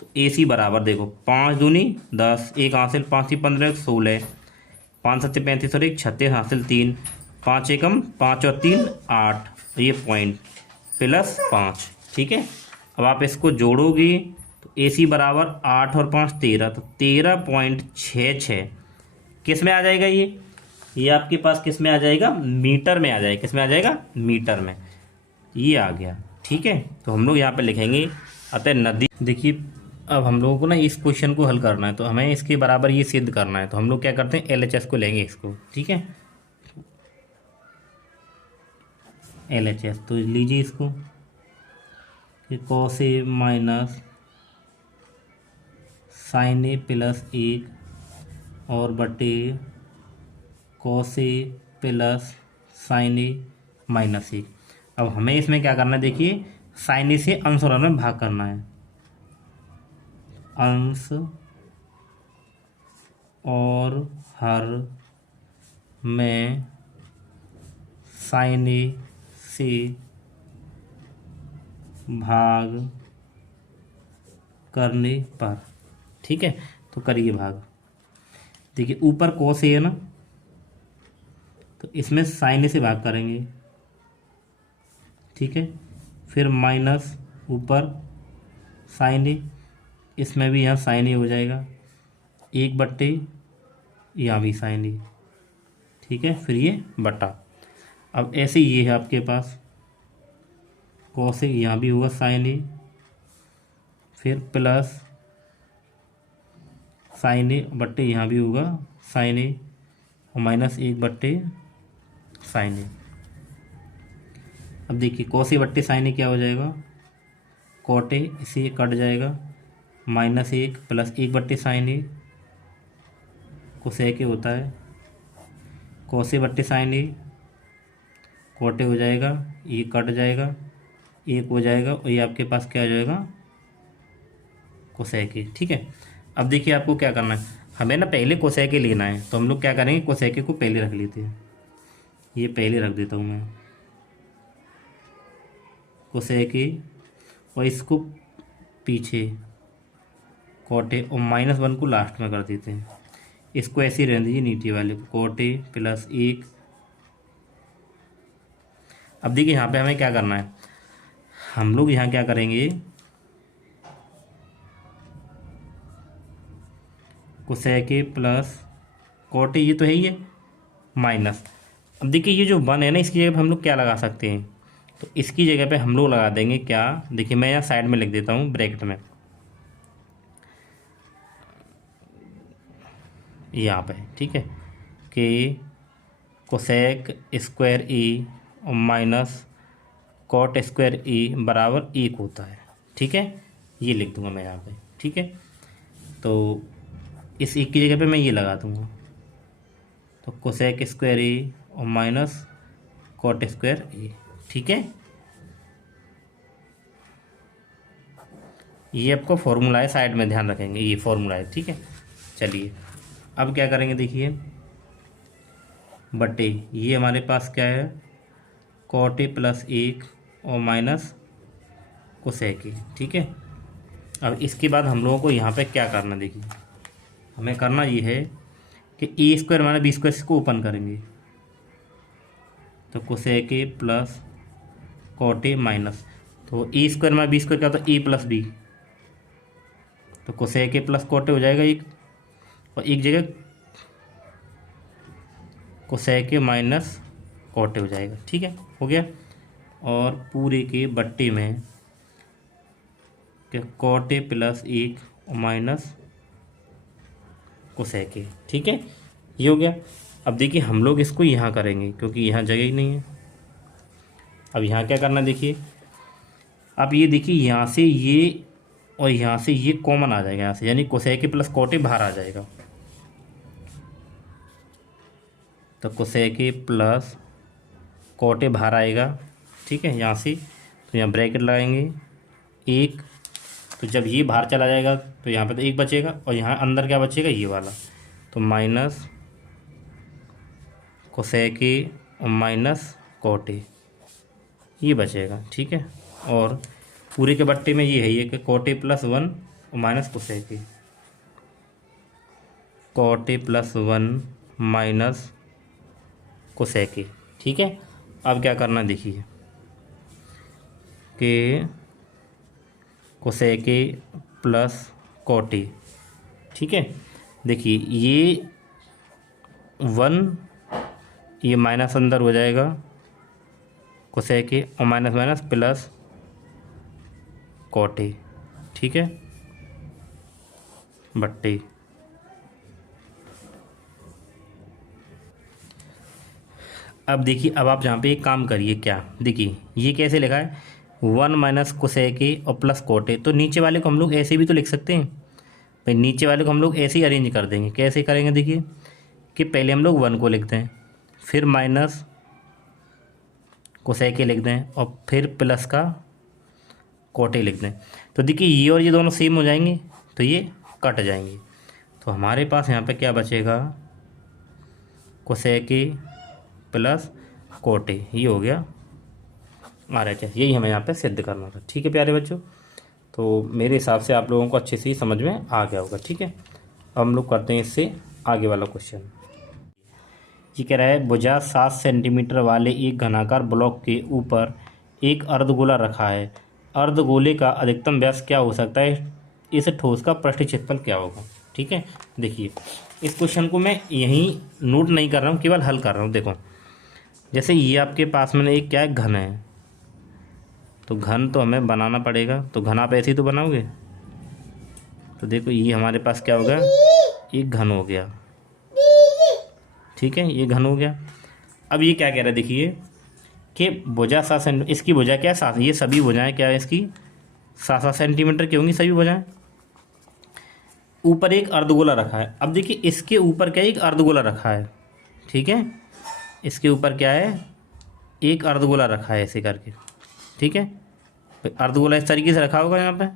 तो ए सी बराबर देखो 5 दूनी 10, एक हासिल 5 15 16, 5 7 35 और 1 36 हासिल 3, 5 एकम 5 और 3 8, ये पॉइंट प्लस 5। ठीक है, अब आप इसको जोड़ोगे तो ए सी बराबर 8 और 5 13, तो 13.66 किस में आ जाएगा, ये आपके पास किस में आ जाएगा, मीटर में आ जाएगा। किस में आ जाएगा, मीटर में, ये आ गया। ठीक है, तो हम लोग यहाँ पे लिखेंगे अतः नदी, देखिए अब हम लोगों को ना इस क्वेश्चन को हल करना है, तो हमें इसके बराबर ये सिद्ध करना है, तो हम लोग क्या करते हैं LHS को लेंगे इसको। ठीक है, LHS तो लीजिए इसको कि cos A minus sine A plus 1 और बटे cos A plus sine A minus 1। अब हमें इसमें क्या करना है, देखिए साइन A से अंश और हर में भाग करना है, अंश और हर में साइन A से भाग करने पर, ठीक है। तो करिए भाग। देखिए ऊपर कॉस ए है ना, तो इसमें साइन ए से भाग करेंगे, ठीक है। फिर माइनस ऊपर साइन ए, इसमें भी यहाँ साइन ए हो जाएगा, 1/, यहाँ भी साइन ए, ठीक है। फिर ये बटा। अब ऐसे ये है आपके पास कॉस ए, यहाँ भी होगा साइन ए, फिर प्लस साइन ए बट्टे यहाँ भी होगा साइन ए, और माइनस 1/, साइन ए। अब देखिए कॉस ए बट्टे साइन ए क्या हो जाएगा, कॉट ए, इसे कट जाएगा, -1 plus 1/, sine A, cosec A होता है, कॉस ए बट्टे साइन ए, कॉट ए हो जाएगा, ये कट जाएगा, 1 हो जाएगा, और ये आपके पास क्या हो जाएगा, कोसेक ए, ठीक है। अब देखिए आपको क्या करना है, हमें ना पहले कोसेक ए लेना है, तो हम लोग क्या करेंगे, कोसेक ए को पहले रख लेते हैं, ये पहले रख देता हूँ मैं कोसेक ए, और इसको पीछे कॉट ए, और -1 को लास्ट में कर देते हैं। इसको ऐसे ही रहने दीजिए नीचे वाले को, कॉट ए प्लस 1। अब देखिए यहाँ पे हमें क्या करना है, हम लोग यहाँ क्या करेंगे, cosec A plus cot A, ये तो है ही है, माइनस। अब देखिए ये जो 1 है ना, इसकी जगह पे हम लोग क्या लगा सकते हैं, तो इसकी जगह पे हम लोग लगा देंगे क्या, देखिए मैं यहाँ साइड में लिख देता हूँ ब्रैकेट में, यहाँ पे, ठीक है, कि कोसेक स्क्वायर ए और माइनस कॉट स्क्वायर ए बराबर 1 होता है, ठीक है। ये लिख दूंगा मैं यहाँ पे, ठीक है। तो इस 1 की जगह पे मैं ये लगा दूंगा, तो कोसेक स्क्वायर ए और माइनस कॉट स्क्वायर ए, ठीक है। ये आपका फॉर्मूला है, साइड में ध्यान रखेंगे, ये फॉर्मूला है, ठीक है। चलिए अब क्या करेंगे, देखिए बटे ये हमारे पास क्या है, कॉट ए प्लस 1 और माइनस कोसेक ए, ठीक है। अब इसके बाद हम लोगों को यहाँ पे क्या करना, देखिए हमें करना ये है कि A square minus B square को ओपन करेंगे, तो cosec A plus cot A minus, तो A square minus B square क्या होता है, ए प्लस बी, तो cosec A plus cot A हो जाएगा एक, और एक जगह cosec A minus cot A हो जाएगा, ठीक है, हो गया। और पूरे के बट्टे में कॉट ए प्लस 1 और माइनस कोसेक ए, ठीक है, ये हो गया। अब देखिए हम लोग इसको यहाँ करेंगे क्योंकि यहाँ जगह ही नहीं है। अब यहाँ क्या करना, देखिए अब ये देखिए यहाँ से ये और यहाँ से ये कॉमन आ जाएगा यहाँ से, यानी cosec A plus cot A बाहर आ जाएगा, तो cosec A plus cot A बाहर आएगा, ठीक है, यहाँ से। तो यहाँ ब्रैकेट लगाएंगे 1, तो जब ये बाहर चला जाएगा तो यहाँ पे तो 1 बचेगा, और यहाँ अंदर क्या बचेगा, ये वाला, तो माइनस कोसेक ए और माइनस कॉट ए, ये बचेगा, ठीक है। और पूरे के बट्टे में ये है ये कि कॉट ए प्लस 1 और minus cosec A, cot A plus 1 minus cosec A, ठीक है। अब क्या करना, देखिए कि cosec A plus cot A, ठीक है। देखिए ये 1, ये माइनस अंदर हो जाएगा कोसेक ए, और minus minus plus cot A, ठीक है, बट्टे। अब देखिए अब आप जहाँ पे एक काम करिए, क्या देखिए ये कैसे लिखा है, 1 माइनस कोसेक ए और प्लस कॉट ए, तो नीचे वाले को हम लोग ऐसे भी तो लिख सकते हैं भाई, नीचे वाले को हम लोग ऐसे ही अरेंज कर देंगे। कैसे करेंगे, देखिए कि पहले हम लोग 1 को लिखते हैं, फिर माइनस कोसेक ए लिख दें, और फिर प्लस का कॉट ए लिख दें। तो देखिए ये और ये दोनों सेम हो जाएंगे, तो ये कट जाएंगे, तो हमारे पास यहाँ पे क्या बचेगा, cosec A plus cot A, ये हो गया RHS, यही हमें यहाँ पे सिद्ध करना था। ठीक है प्यारे बच्चों, तो मेरे हिसाब से आप लोगों को अच्छे से ही समझ में आ गया होगा। ठीक है, अब हम लोग करते हैं इससे आगे वाला क्वेश्चन। ये कह रहा है भुजा 7 सेंटीमीटर वाले एक घनाकार ब्लॉक के ऊपर एक अर्धगोला रखा है। अर्धगोले का अधिकतम व्यास क्या हो सकता है, इस ठोस का पृष्ठ क्षेत्रफल क्या होगा। ठीक है, देखिए इस क्वेश्चन को मैं यहीं नोट नहीं कर रहा हूँ, केवल हल कर रहा हूँ। देखो जैसे ये आपके पास में एक क्या है, घन है, तो घन तो हमें बनाना पड़ेगा। तो घन आप ऐसे ही तो बनाओगे। तो देखो ये हमारे पास क्या होगा, एक घन हो गया। ठीक है, ये घन हो गया। अब ये क्या कह रहा है, देखिए कि भुजा 7 सेंटीमीटर, इसकी भुजा क्या है 7, ये सभी भुजाएं क्या है इसकी 7 सेंटीमीटर की होंगी सभी भुजाएं। ऊपर एक अर्धगोला रखा है। अब देखिए इसके ऊपर क्या है, एक अर्धगोला रखा है। ठीक है, इसके ऊपर क्या है, एक अर्धगोला रखा है ऐसे करके। ठीक है, अर्धगोला इस तरीके से रखा होगा यहाँ पे।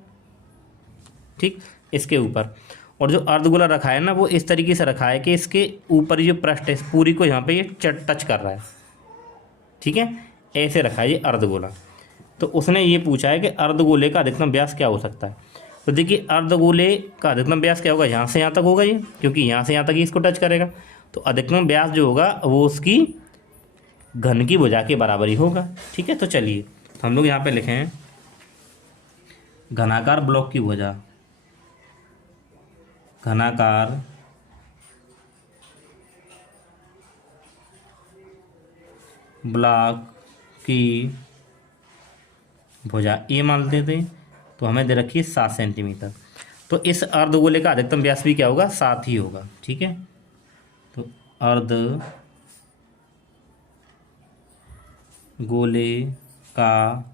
ठीक, इसके ऊपर, और जो अर्धगोला रखा है ना वो इस तरीके से रखा है कि इसके ऊपर जो पृष्ठ है पूरी को यहाँ पे ये टच कर रहा है। ठीक है, ऐसे रखा है ये अर्धगोला। तो उसने ये पूछा है कि अर्धगोले का अधिकतम व्यास क्या हो सकता है। तो देखिए अर्धगोले का अधिकतम व्यास क्या होगा, यहाँ से यहाँ तक होगा ये, क्योंकि यहाँ से यहाँ तक ही इसको टच करेगा। तो अधिकतम व्यास जो होगा वो उसकी घन की भुजा के बराबर ही होगा। ठीक है, तो चलिए तो हम लोग यहाँ पे लिखे हैं घनाकार ब्लॉक की भुजा, घनाकार ब्लॉक की भुजा ए मान लेते हैं। तो हमें दे रखी है 7 सेंटीमीटर। तो इस अर्धगोले का अधिकतम व्यास भी क्या होगा, 7 ही होगा। ठीक है, तो अर्धगोले का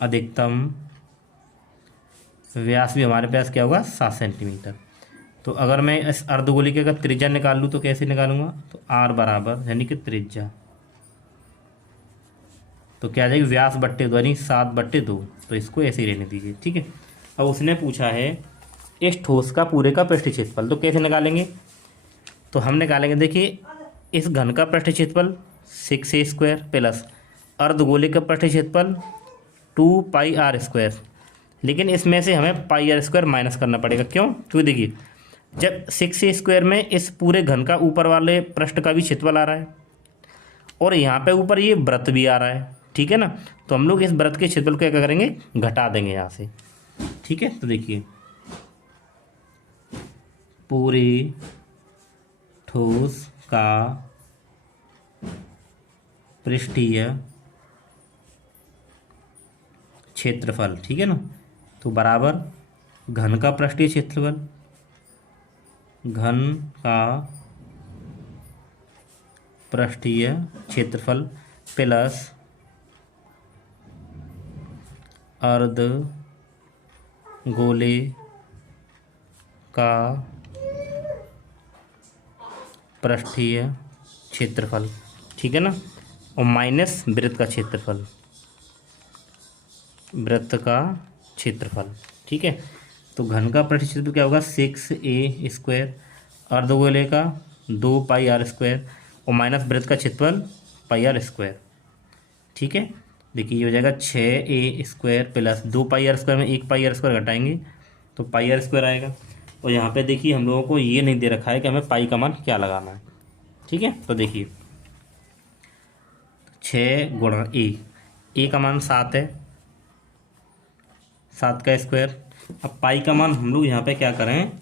अधिकतम व्यास भी हमारे पास क्या होगा 7 सेंटीमीटर। तो अगर मैं इस अर्धगोले की अगर त्रिज्या निकाल लूँ तो कैसे निकालूंगा, तो r बराबर यानी कि त्रिज्या, तो क्या आ जाएगी व्यास बट्टे 2 यानी 7/2। तो इसको ऐसे ही रहने दीजिए। ठीक है, अब उसने पूछा है इस ठोस का पूरे का पृष्ठ क्षेत्रफल, तो कैसे निकालेंगे, तो हम निकालेंगे देखिए इस घन का पृष्ठ क्षेत्रफल 6a² प्लस अर्धगोले का पृष्ठ क्षेत्रफल 2πr²। लेकिन इसमें से हमें πr² माइनस करना पड़ेगा। क्यों, क्योंकि देखिए जब 6a² में इस पूरे घन का ऊपर वाले पृष्ठ का भी क्षेत्रफल आ रहा है और यहाँ पे ऊपर ये वृत्त भी आ रहा है। ठीक है ना, तो हम लोग इस वृत्त के क्षेत्रफल को क्या करेंगे, घटा देंगे यहाँ से। ठीक है, तो देखिए पूरे ठोस का पृष्ठीय क्षेत्रफल, ठीक है ना, तो बराबर घन का पृष्ठीय क्षेत्रफल, घन का पृष्ठीय क्षेत्रफल प्लस अर्धगोले का पृष्ठीय क्षेत्रफल। ठीक है ना, और माइनस वृत्त का क्षेत्रफल, वृत्त का क्षेत्रफल। ठीक है, तो घन का पृष्ठीय क्षेत्रफल क्या होगा 6a², अर्धगोले का 2πr² और माइनस वृत्त का क्षेत्रफल πr²। ठीक है, देखिए ये हो जाएगा 6a² प्लस 2πr² में 1πr² घटाएंगे तो πr² आएगा। और यहाँ पे देखिए हम लोगों को ये नहीं दे रखा है कि हमें पाई का मान क्या लगाना है। ठीक है, तो देखिए 6 गुणा ए का मान 7 है, 7 का स्क्वायर। अब पाई का मान हम लोग यहाँ पे क्या करें,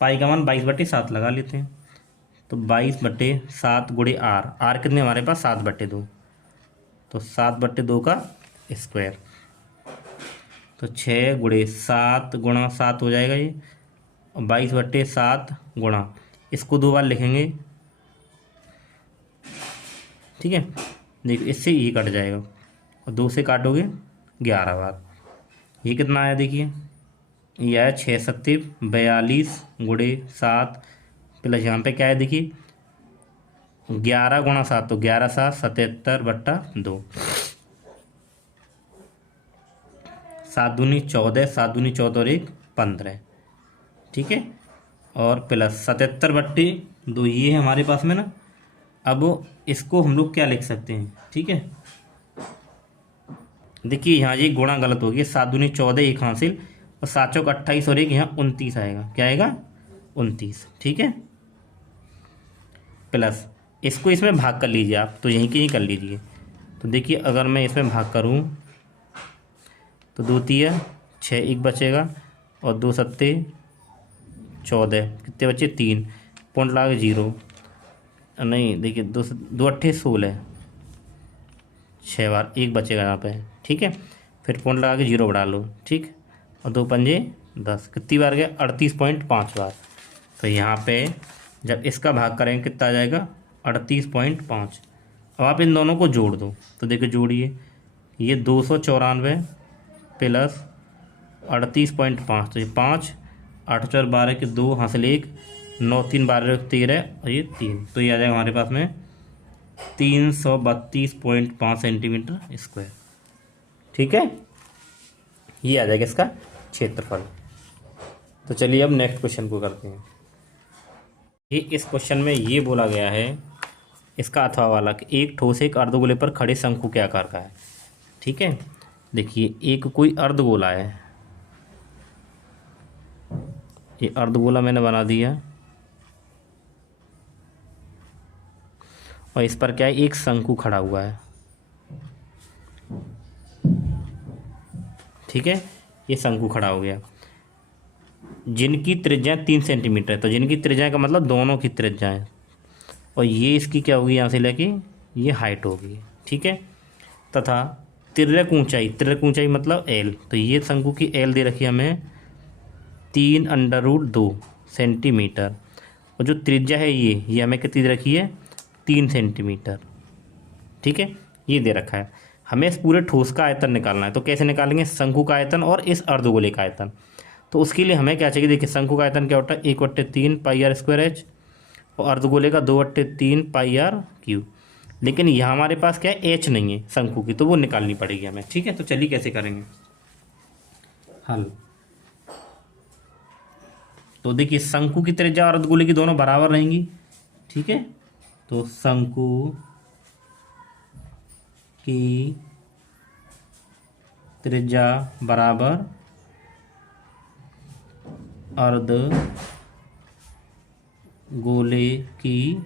पाई का मान 22/7 लगा लेते हैं। तो 22/7 गुणे आर कितने हमारे पास 7/2, तो 7/2 का स्क्वायर। तो 6 गुणे 7 गुणा 7 हो जाएगा ये, और 22/7 गुणा, इसको 2 बार लिखेंगे। ठीक है, देखिए इससे ये कट जाएगा और 2 से काटोगे 11 बार। ये कितना आया देखिए, ये आया 6 सत्ती 42 गुणे 7 प्लस यहाँ पे क्या है देखिए 11 गुणा 7, तो 11 7 77/2, 7 दूनी 14, 7 दूनी 14 और 1 15। ठीक है, और प्लस 77/2 ये है हमारे पास में ना अब इसको हम लोग क्या लिख सकते हैं, ठीक है। देखिए यहाँ ये गुणा गलत हो गया, 7 दूनी 14 एक हासिल और 7 चौक 28 और एक यहाँ 29 आएगा, क्या आएगा 29, ठीक है। प्लस इसको इसमें भाग कर लीजिए आप, तो यहीं के ही कर लीजिए। तो देखिए अगर मैं इसमें भाग करूँ तो 2 तिया 6 एक बचेगा और 2 सत्ते 14, कितने बचे 3, पॉइंट लगा के 0, नहीं देखिए 2 अट्ठे 16, 6 बार एक बचेगा यहाँ पे, ठीक है। फिर पॉइंट लगा के 0 बढ़ा लो, ठीक, और 2 पंजे 10, कितनी बार गया 38.5 बार। तो यहाँ पे जब इसका भाग करेंगे कितना आ जाएगा 38.5। अब आप इन दोनों को जोड़ दो, तो देखो जोड़िए, ये 294 प्लस 38.5, तो ये 5, 8 4 12 के 2 हासिल 1, 9 3 12 13 और ये 3, तो ये आ जाएगा हमारे पास में 332.5 सेंटीमीटर स्क्वायर, ठीक है। ये आ जाएगा इसका क्षेत्रफल। तो चलिए अब नेक्स्ट क्वेश्चन को करते हैं। ये इस क्वेश्चन में ये बोला गया है इसका अथवा वाला कि एक ठोस एक अर्धगोले पर खड़े शंकु के आकार का है, ठीक है। देखिए एक कोई अर्धगोला है, ये अर्धगोला मैंने बना दिया और इस पर क्या है एक शंकु खड़ा हुआ है, ठीक है। ये शंकु खड़ा हो गया, जिनकी त्रिज्या 3 सेंटीमीटर है, तो जिनकी त्रिज्या का मतलब दोनों की त्रिज्या है, और ये इसकी क्या होगी यहाँ से लेके ये हाइट होगी, ठीक है। तथा तिर्यक ऊंचाई मतलब एल, तो ये शंकु की एल दे रखी है हमें 3√2 सेंटीमीटर, और जो त्रिज्या है ये हमें कितनी दे रखी है 3 सेंटीमीटर, ठीक है। ये दे रखा है, हमें इस पूरे ठोस का आयतन निकालना है। तो कैसे निकालेंगे, शंकु का आयतन और इस अर्धगोले का आयतन। तो उसके लिए हमें क्या चाहिए, देखिए शंकु का आयतन क्या होता है 1/3 पाई आर स्क्वायर एच, और अर्धगोले का 2/3 पाई आर क्यू। लेकिन यहाँ हमारे पास क्या है एच नहीं है शंकु की, तो वो निकालनी पड़ेगी हमें, ठीक है। तो चलिए कैसे करेंगे हल। तो देखिए शंकु की त्रिज्या और अर्धगोले की दोनों बराबर रहेंगी, ठीक है। तो शंकु की त्रिज्या बराबर अर्धगोले की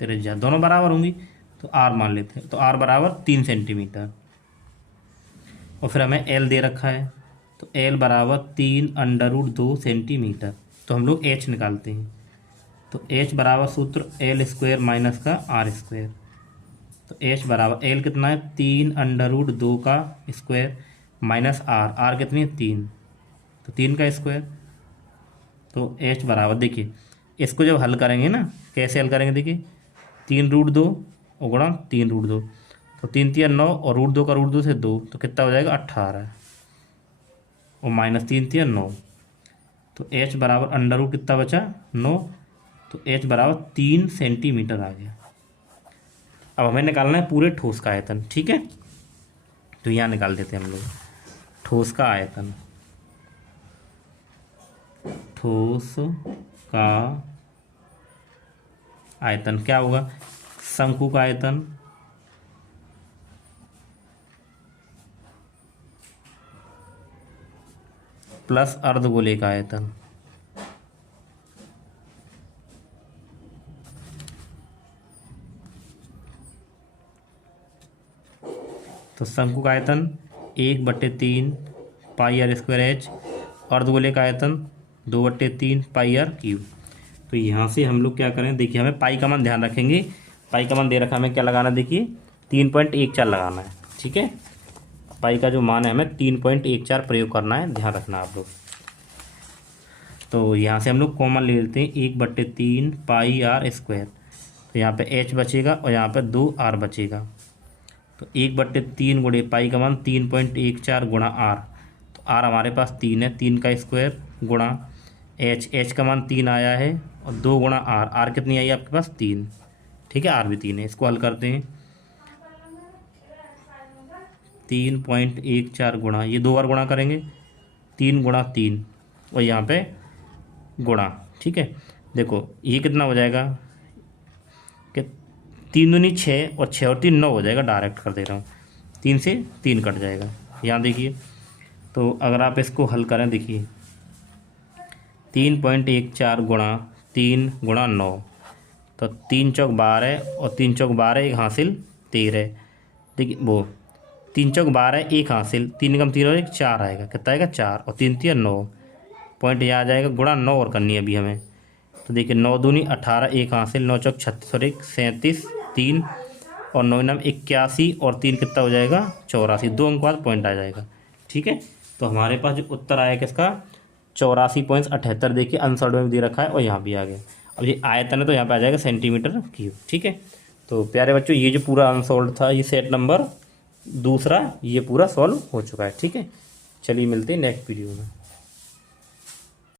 त्रिज्या, दोनों बराबर होंगी, तो आर मान लेते हैं। तो आर बराबर 3 सेंटीमीटर, और फिर हमें एल दे रखा है, तो एल बराबर 3√2 सेंटीमीटर। तो हम लोग एच निकालते हैं, तो एच बराबर सूत्र एल स्क्वायर माइनस का आर स्क्वायर। तो एच बराबर एल कितना है 3√2 का स्क्वायर माइनस आर कितनी है 3, तो 3 का स्क्वायर। तो एच बराबर देखिए इसको जब हल करेंगे ना, कैसे हल करेंगे, देखिए 3√2 और गुणा 3√2, तो 3 3 9 और √2 का √2 से 2, तो कितना हो जाएगा 18 और माइनस 3 3 9, तो एच बराबर अंडर रूट कितना बचा 9, तो एच बराबर 3 सेंटीमीटर आ गया। अब हमें निकालना है पूरे ठोस का आयतन, ठीक है। तो यहाँ निकाल देते हैं हम लोग ठोस का आयतन। ठोस का आयतन क्या होगा, शंकु का आयतन प्लस अर्धगोले का आयतन, तो शंकु का आयतन 1/3 पाई आर स्क्वायर एच, अर्धगोले का आयतन 2/3 पाई आर क्यूब। तो यहाँ से हम लोग क्या करें, देखिए हमें पाई का मान ध्यान रखेंगे, पाई का मान दे रखा है, हमें क्या लगाना है, देखिए 3.14 लगाना है, ठीक है। पाई का जो मान है हमें 3.14 प्रयोग करना है, ध्यान रखना आप लोग। तो यहाँ से हम लोग कॉमन ले लेते हैं 1/3 पाई आर स्क्वायर, तो यहाँ पे एच बचेगा और यहाँ पे 2 आर बचेगा। तो 1/3 गुणे पाई का मान 3.14 गुणा आर, तो आर हमारे पास 3 है, 3 का स्क्वायर गुणा एच का मान 3 आया है, और 2 गुणा आर कितनी आई है आपके पास 3, ठीक है, आर भी 3 है। इसको हल करते हैं 3.14 गुणा, ये 2 बार गुणा करेंगे 3 गुणा 3 और यहाँ पे गुणा, ठीक है। देखो ये कितना हो जाएगा कि तीन दूनी 6 और 6 और 3 9 हो जाएगा, डायरेक्ट कर दे रहा हूँ, 3 से 3 कट जाएगा। यहाँ देखिए, तो अगर आप इसको हल करें, देखिए 3.14 गुणा 3 गुणा 9, तो 3 चौक 12 और 3 चौक 12 एक हासिल 13। देखिए वो 3 चौक 12 एक हासिल, 3 कम 3 और 1 4 आएगा, कितना आएगा 4 और 3 3 9, पॉइंट यहाँ आ जाएगा, गुणा 9 और करनी है अभी हमें। तो देखिए 9 दूनी 18 एक हासिल, 9 चौक 36 और 1 37, 3 और 9 नाम 81 और 3 कितना हो जाएगा 84, 2 अंक बाद पॉइंट आ जाएगा। ठीक है, तो हमारे पास जो उत्तर आया किसका 84.78, देखिए आंसर में भी दे रखा है और यहाँ भी आ गया। अब ये आयतन है तो यहाँ पे आ जाएगा सेंटीमीटर क्यूब। ठीक है, तो प्यारे बच्चों ये जो पूरा अनसॉल्व था, ये सेट नंबर दूसरा ये पूरा सॉल्व हो चुका है। ठीक है, चलिए मिलते हैं नेक्स्ट वीडियो में।